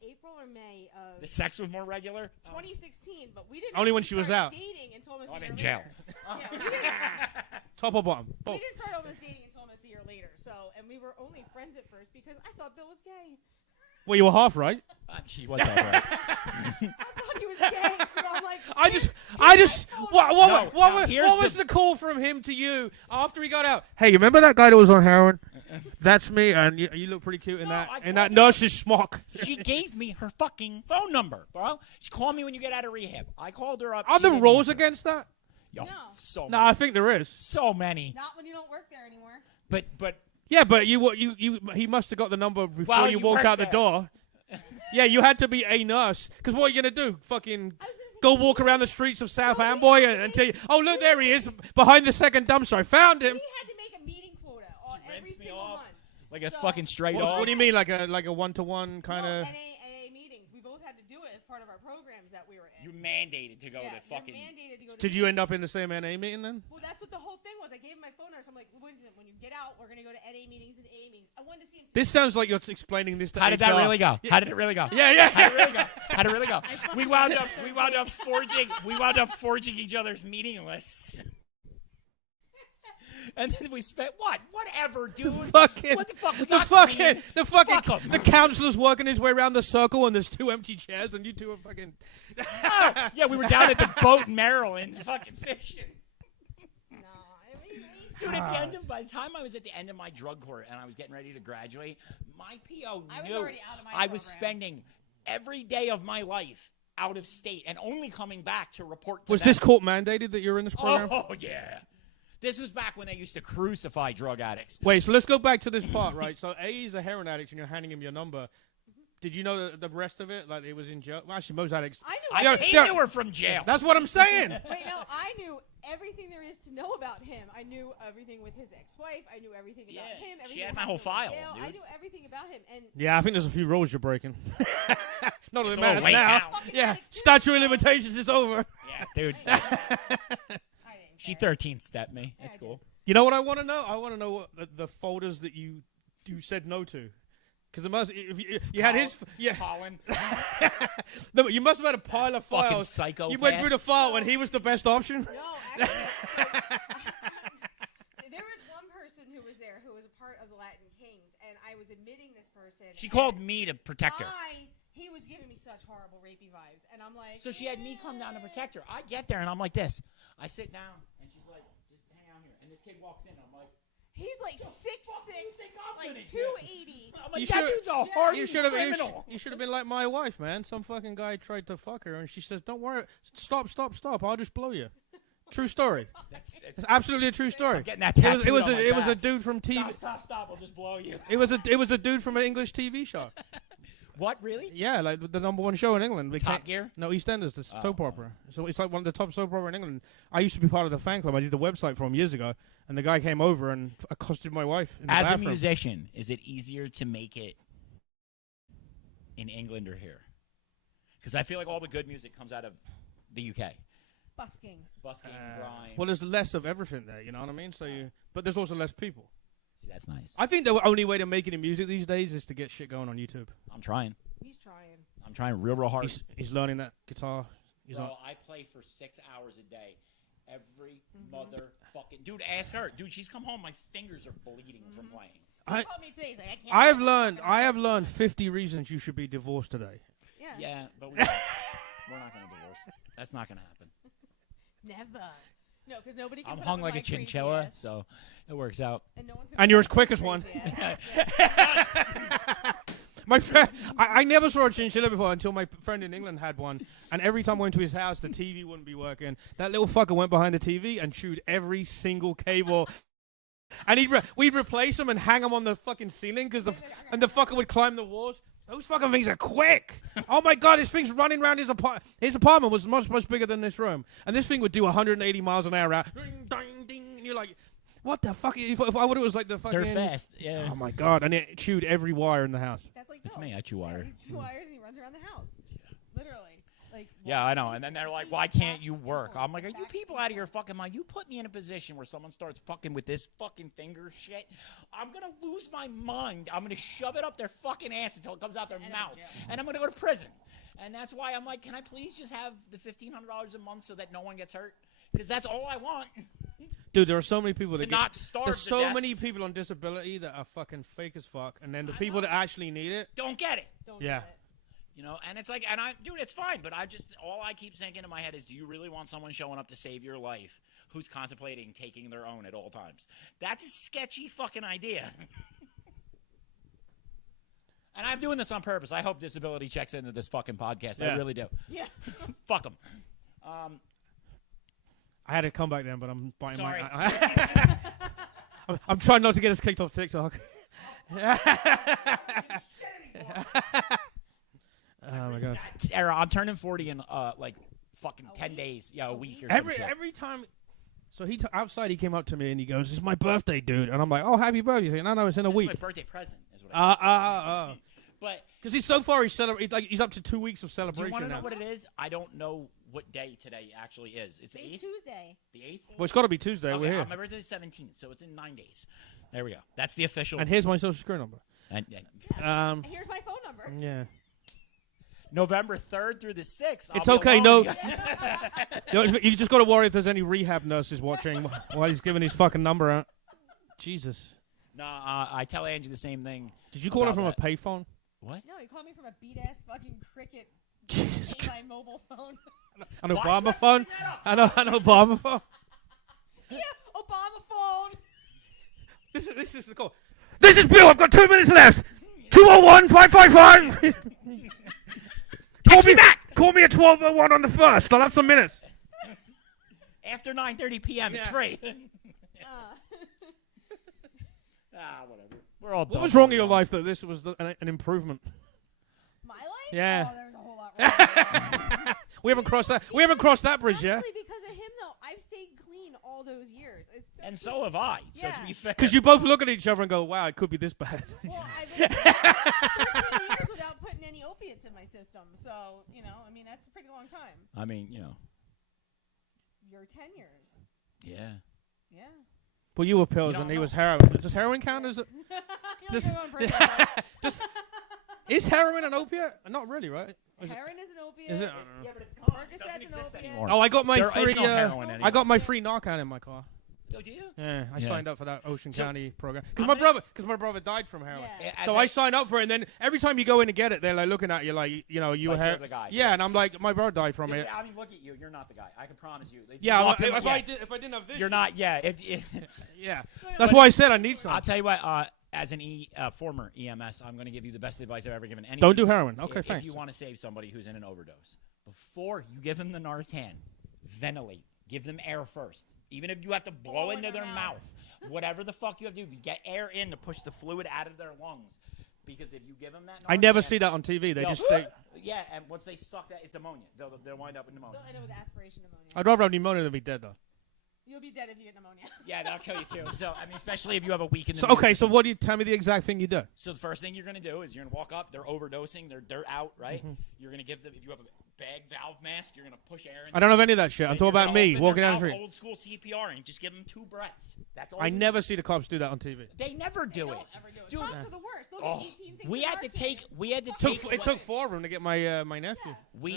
April or May of The sex was more regular. 2016, but we didn't Only when actually she was start out. dating until almost I'm a year in jail. later. Yeah, we didn't, Top or bottom? we didn't start almost dating until almost a year later. So, and we were only friends at first because I thought Bill was gay. Well, you were half right. She was all right. I thought he was gay, so I'm like, What was the call from him to you after he got out? Hey, you remember that guy that was on heroin? That's me, and you look pretty cute in No, that I in that told him. nurse's smock. She gave me her fucking phone number, bro. She called me when you get out of rehab. I called her up. Are she there didn't rules answer. against that? Yo, No. so No, many. I think there is. So many. not when you don't work there anymore. But Yeah, but he must have got the number before While you you walked worked out the there. door. Yeah, you had to be a nurse. Because what are you going to do? Fucking I was gonna say, go walk around the streets of South Amboy until you... Oh, look, there he is, behind the second dumpster. I found him. we had to make a meeting quota every rinsed me single off. month. like a So- fucking straight What, dog. what do you mean, like a one-to-one kind No, of... NA meetings. We both had to do it as part of our programs that we were in. You're mandated to go yeah, to you're fucking. mandated to go to Did you end meetings. up in the same NA meeting then? Well, that's what the whole thing was. I gave him my phone number. So I'm like, when you get out, we're gonna go to NA meetings and AA meetings. I wanted to see him. This sounds like you're explaining this to How did that HR. really go? How did it really go? Yeah. How did it really go? How did it really go? fucking We wound up forging each other's meeting lists. And then we spent whatever, dude. Fucking, What the fuck? We the got fucking, clean. the fucking, Fuck 'em. the counselor's working his way around the circle, and there's 2 empty chairs, and you two are fucking. Yeah, we were down at the boat in Maryland, fucking fishing. No, I mean, Dude, at the end of by the time I was at the end of my drug court and I was getting ready to graduate, my PO I was knew already out of my I was program. spending every day of my life out of state and only coming back to report to Was them. this court mandated that you're in this program? Oh yeah. This was back when they used to crucify drug addicts. Wait, so let's go back to this part, right? So A is a heroin addict, and you're handing him your number. Did you know the rest of it? Like, it was in jail? Well, actually, most addicts... I knew He knew her from jail. That's what I'm saying. Wait, no, I knew everything there is to know about him. I knew everything with his ex-wife. I knew everything about him. She Everything had that my whole happened in file, jail. dude. I knew everything about him. And Yeah, I think there's a few rules you're breaking. Not that it It's all matters late now. now. Yeah, statute of limitations is over. Yeah, dude. I didn't She care. 13th stepped me. Yeah, That's I cool. You know what I want to know? I want to know what the folders that you said no to. Because if you had his... Yeah. Colin. No, you must have had a pile of Fucking files. psychopath. You went through the file when he was the best option? No, actually, there was one person who was there who was a part of the Latin Kings, and I was admitting this person. She called me to protect her. He was giving me such horrible rapey vibes, and I'm like... So she had me come down to protect her. I get there, and I'm like this. I sit down, and she's like, just hang out here. And this kid walks in, I'm like... He's like 6'6", like gonna 280. I'm like, You that should- dude's a hardened You should have. criminal. You should have been like my wife, man. Some fucking guy tried to fuck her, and she says, "Don't worry, stop. I'll just blow you." True story. It's absolutely a true story. I'm getting that It was. tattooed on my It was a back. dude from TV. Stop. I'll just blow you. It was a dude from an English TV show. What, really? Yeah, like the #1 show in England. Top Gear? No, EastEnders, the soap Oh. opera. So it's like one of the top soap opera in England. I used to be part of the fan club. I did the website for him years ago, and the guy came over and accosted my wife in the As a bathroom. musician, is it easier to make it in England or here? Because I feel like all the good music comes out of the UK. Busking. Busking, grime. Well, there's less of everything there, you know what I mean? So but there's also less people. See, that's nice. I think the only way to make it in music these days is to get shit going on YouTube. I'm trying. He's trying. I'm trying real hard. He's learning that guitar. He's Bro, on. I play for 6 hours a day. Every motherfucking... Dude, ask her. Dude, she's come home. My fingers are bleeding from playing. He called me today. He's like, I can't. I have learned 50 reasons you should be divorced today. Yeah. Yeah, but we're not going to divorce. That's not going to happen. Never. No, because nobody can I'm put hung up like with a my crazy chinchilla, ass. so it works out. And no one's And you're as quick as one. My friend, I never saw a chinchilla before until my friend in England had one. And every time I went to his house, the TV wouldn't be working. That little fucker went behind the TV and chewed every single cable. And we'd replace them and hang them on the fucking ceiling because the fucker would climb the walls. Those fucking things are quick. Oh my God, this thing's running around his apartment. His apartment was much bigger than this room. And this thing would do 180 miles an hour out. Ding, ding, ding. And you're like, what the fuck? If I thought it was like the fucking... They're fast, yeah. Oh my God. And it chewed every wire in the house. That's like It's no. me. I chew wire. He chew wires and he runs around the house. Literally. Like. Yeah, I know. And then they're like, why can't you work? I'm like, are you people out of your fucking mind? You put me in a position where someone starts fucking with this fucking finger shit. I'm going to lose my mind. I'm going to shove it up their fucking ass until it comes out their mouth. And I'm going to go to prison. And that's why I'm like, can I please just have the $1,500 a month so that no one gets hurt? Because that's all I want. Dude, there are so many people that not starve There's to so death. many people on disability that are fucking fake as fuck. And then the people that actually need it... Don't get it. Don't Yeah. do it. You know, and it's like, and dude, it's fine, but all I keep thinking in my head is, do you really want someone showing up to save your life who's contemplating taking their own at all times? That's a sketchy fucking idea. And I'm doing this on purpose. I hope disability checks into this fucking podcast. Yeah. I really do. Yeah. Fuck them. I had to come back then, but I'm biting Sorry. I'm trying not to get us kicked off TikTok. Oh my God. Sarah, I'm turning 40 in like fucking 10 days. Yeah, a week or something. Every time. So outside he came up to me and he goes, "It's my birthday, dude." And I'm like, "Oh, happy birthday!" He's like, "No, it's in a This is week." my birthday present is what I said. But because he's so far, he's up to 2 weeks of do celebration you want to now. know what it is? I don't know what day today actually is. It's the Today's 8th? Tuesday. The 8th? Well, it's got to be Tuesday. Okay, We're here. my birthday is 17th, so it's in 9 days. There we go. That's the official. And here's my social security number. And here's my phone number. Yeah. November 3rd through the 6th. It's I'll be okay. alone No, again. you just got to worry if there's any rehab nurses watching while he's giving his fucking number out. Jesus. Nah, I tell Angie the same thing. Did you call her about from that. a payphone? What? No, he called me from a beat-ass fucking cricket. Jesus my mobile phone. An Obama phone? An Obama phone? Yeah, Obama phone. This is the call. This is Bill. I've got 2 minutes left. 201-555. Call me back. Call me at 12:01 on the 1st. I'll have some minutes. After 9:30 p.m., it's free. Whatever. We're all. What was wrong in your life that this was an improvement? My life? Yeah. Oh, there's a whole lot wrong. We haven't crossed that. We haven't crossed that bridge yet. Honestly, because of him, though, I've stayed clean all those years. And so have I. So Yeah. to be fair. Because you both look at each other and go, "Wow, it could be this bad." Well, I've been 13 years without putting any opiates in my system. So, I mean, that's a pretty long time. I mean, You're 10 years. Yeah. Yeah. Well, you were pills You don't and he know. was heroin. Does heroin count as? Just, Is heroin an opiate? Not really, right? heroin is an opiate. Is it? Yeah, but it's gone. It Percocet's doesn't an exist opiate. anymore. Oh, I got my There is free. no heroin I anymore. got my free Narcan in my car. Oh, do you? Yeah, I Yeah. signed up for that Ocean So, County program I'm because gonna- my brother died from heroin. Yeah. As So I signed up for it, and then every time you go in to get it, they're like looking at you like, you Like were you're the guy. Yeah, and I'm like, my brother died from Dude, it. I mean, look at you. You're not the guy. I can promise you. If you Yeah, walked in- if yeah, if I didn't have this, you're not. Yeah. Yeah, that's why I said I need some. I'll tell you what. As an former EMS, I'm going to give you the best advice I've ever given anybody. Don't do heroin. Okay, if thanks. you want to save somebody who's in an overdose, before you give them the Narcan, ventilate. Give them air first. Even if you have to blow into their mouth. Whatever the fuck you have to do, get air in to push the fluid out of their lungs. Because if you give them that Narcan, I never see that on TV. They just they. Yeah, and once they suck that, it's pneumonia. They'll wind up with pneumonia. They'll end up with aspiration pneumonia. I'd rather have pneumonia than be dead though. You'll be dead if you get pneumonia. Yeah, that'll kill you too. So, I mean, especially if you have a weak in the So immune okay, so system. what do you tell me the exact thing you do? So the first thing you're going to do is you're going to walk up. They're overdosing. They're out, right? Mm-hmm. You're going to give them, if you have a bag valve mask, you're going to push air in. I don't have any of that shit. I'm Then talking you're about gonna me open walking their down the mouth, street. Old school CPR and just give them 2 breaths. That's all. I you never see the cops do that on TV. do. They never do Don't it. ever do it. Dude, Cops are the worst. They'll oh, get 18 things we in had to Narcan. take. We had to It take. took 4 of them to get my nephew. We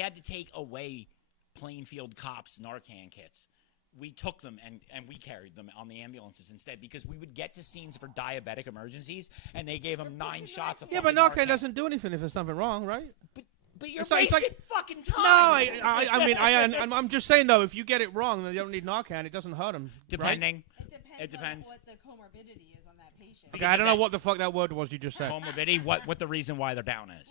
had to take away Plainfield cops Narcan kits. We took them and we carried them on the ambulances instead because we would get to scenes for diabetic emergencies and they gave them 9 shots of. Yeah, but fucking Narcan doesn't do anything if there's nothing wrong, right? But you're It's like- wasting fucking time. No, I mean, I'm just saying though, if you get it wrong, then you don't need Narcan. It doesn't hurt them. Depending. It depends. on what the comorbidity is on that patient. Okay, I don't know what the fuck that word was you just said. Comorbidity. What the reason why they're down is.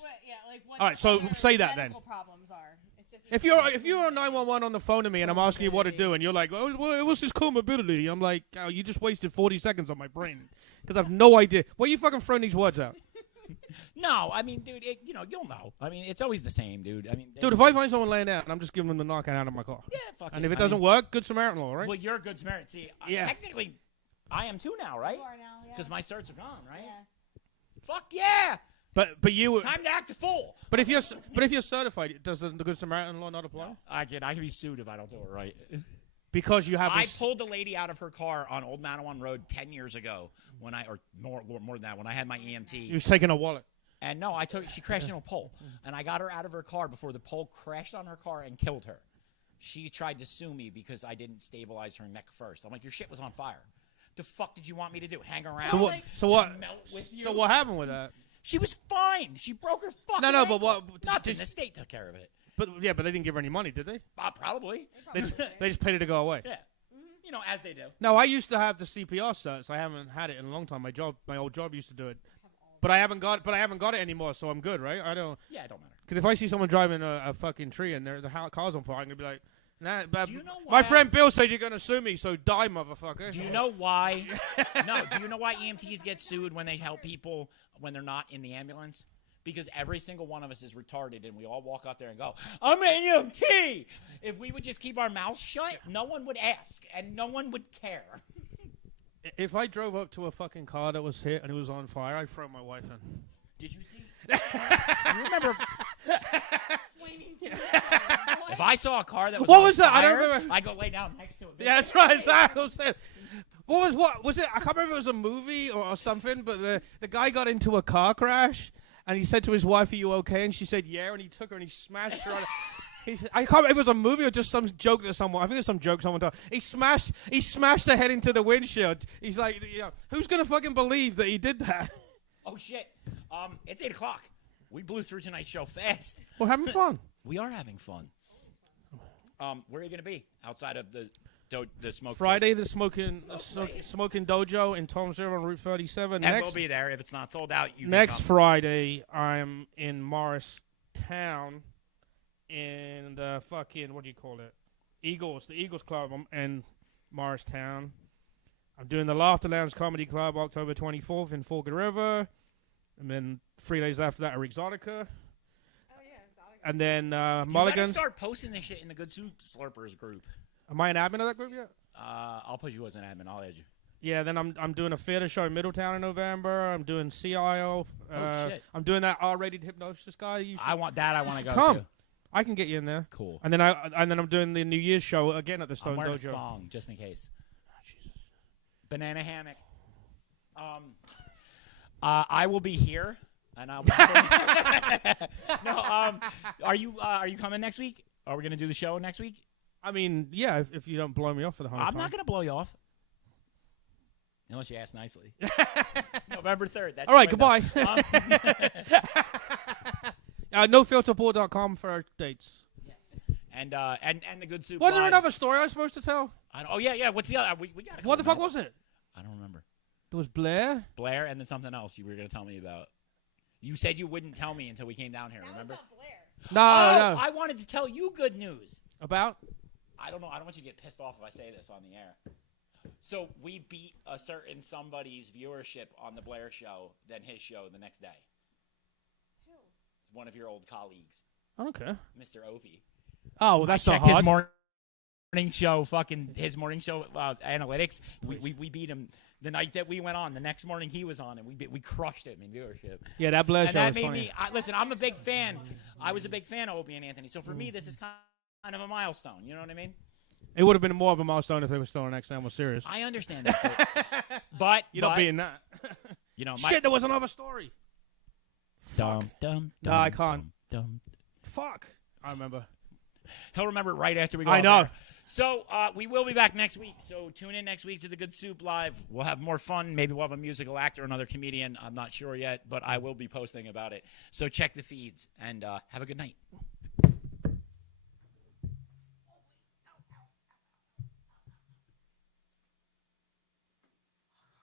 What All right, so their say that then. medical problems are. It's just If you're on 911 on the phone to me and I'm asking you what to do and you're like, oh, well, what's this comorbidity? I'm like, oh, you just wasted 40 seconds on my brain because I have no idea. Why are you fucking throwing these words out? No, I mean, dude, you'll know. I mean, it's always the same, dude. I mean, Dude, if I find someone laying down, I'm just giving them the Narcan out of my car. yeah, fuck And it. if it I doesn't mean, work, good Samaritan law, right? well, you're a good Samaritan. See, Yeah. technically, I am too now, right? You are now, yeah. Because my certs are gone, right? Yeah. Fuck yeah! But you. Time to act a fool. But if you're certified, does the good Samaritan law not apply? I can be sued if I don't do it right. Because you have. I pulled a lady out of her car on Old Manawan Road 10 years ago when or more than that, when I had my EMT. He was taking a wallet. And no, she crashed into a pole. And I got her out of her car before the pole crashed on her car and killed her. She tried to sue me because I didn't stabilize her neck first. I'm like, your shit was on fire. The fuck did you want me to do? Hang around? So what? So what? Melt with you? So what happened with that? She was fine. She broke her fucking No, but ankle. what? Nothing. The state took care of it. But yeah, but they didn't give her any money, did they? Probably. They just paid her to go away. Yeah. You know, as they do. No, I used to have the CPR certs. I haven't had it in a long time. My old job used to do it, but I haven't got it anymore. So I'm good, right? I don't. Yeah, it don't matter. Because if I see someone driving a fucking tree and the car's on fire, I'm gonna be like, nah. But Do you know my why friend Bill said you're gonna sue me, so die, motherfucker. Do you know why? No. Do you know why EMTs get sued when they help people when they're not in the ambulance? Because every single one of us is retarded, and we all walk out there and go, "I'm an EMT." If we would just keep our mouths shut, no one would ask, and no one would care. If I drove up to a fucking car that was hit and it was on fire, I'd throw my wife in. Did you see? You remember? If I saw a car that was What on was that? I don't fire, remember. I go lay down next to it. Yeah, that's right. Exactly. What was it? I can't remember if it was a movie or something, but the guy got into a car crash and he said to his wife, "Are you okay?" And she said, "Yeah." And he took her and he smashed her on. I can't remember if it was a movie or just some joke that someone. I think it's some joke someone told. He smashed her head into the windshield. He's like, who's gonna fucking believe that he did that? Oh shit! It's 8 o'clock. We blew through tonight's show fast. We're having fun. We are having fun. Where are you gonna be outside of the smoke? Friday, place? the smoking dojo in Tom's River on Route 37. And we'll be there if it's not sold out. You Next can come. Friday, I'm in Morristown in the fucking, what do you call it? The Eagles Club in Morristown. I'm doing the Laughter Lounge Comedy Club October 24th in Forked River. And then 3 days after that are Exotica. And then You Mulligan's. gotta start posting this shit in the Good Soup Slurpers group. Am I an admin of that group yet? I'll put you as an admin. I'll add you. Yeah, then I'm doing a theater show in Middletown in November. I'm doing CIO. Shit. I'm doing that R-rated hypnosis guy. You should, I want that. I want to go come. too. I can get you in there. Cool. And then I'm doing the New Year's show again at the Stone I'm wearing Dojo. a thong just in case. Oh, Jesus. Banana hammock. I will be here, and I'll. Be no. Are you coming next week? Are we gonna do the show next week? I mean, yeah, if you don't blow me off for the 100th I'm time. not gonna blow you off. Unless you ask nicely. November 3rd. That's All right, your window. goodbye. NoFilterBoard.com for our dates. Yes. And the Good Soup. Was there Lives. another story I was supposed to tell? Oh yeah. What's the other? We got. What the fuck was it? I don't remember. There was Blair. Blair, and then something else you were gonna tell me about. You said you wouldn't tell me until we came down here. Remember? No. I wanted to tell you good news. About? I don't know. I don't want you to get pissed off if I say this on the air. So we beat a certain somebody's viewership on the Blair show than his show the next day. Who? One of your old colleagues. Okay. Mr. Opie. Oh, well, that's not Check hard. his morning show, his morning show analytics. We beat him the night that we went on. The next morning he was on, and we crushed him in viewership. Yeah, that Blair And show that was made funny. me. Listen, I'm a big fan. I was a big fan of Opie and Anthony. So for me, this is kind of a milestone. You know what I mean? It would have been more of a milestone if they were still on XM was serious. I understand that, but You're not being that. You know, Shit, there was another story. Dum, dum, No, I can't. Dum. Fuck. I remember. He'll remember right after we go. I off know. air. So we will be back next week. So tune in next week to the Good Soup Live. We'll have more fun. Maybe we'll have a musical actor, another comedian. I'm not sure yet, but I will be posting about it. So check the feeds and have a good night.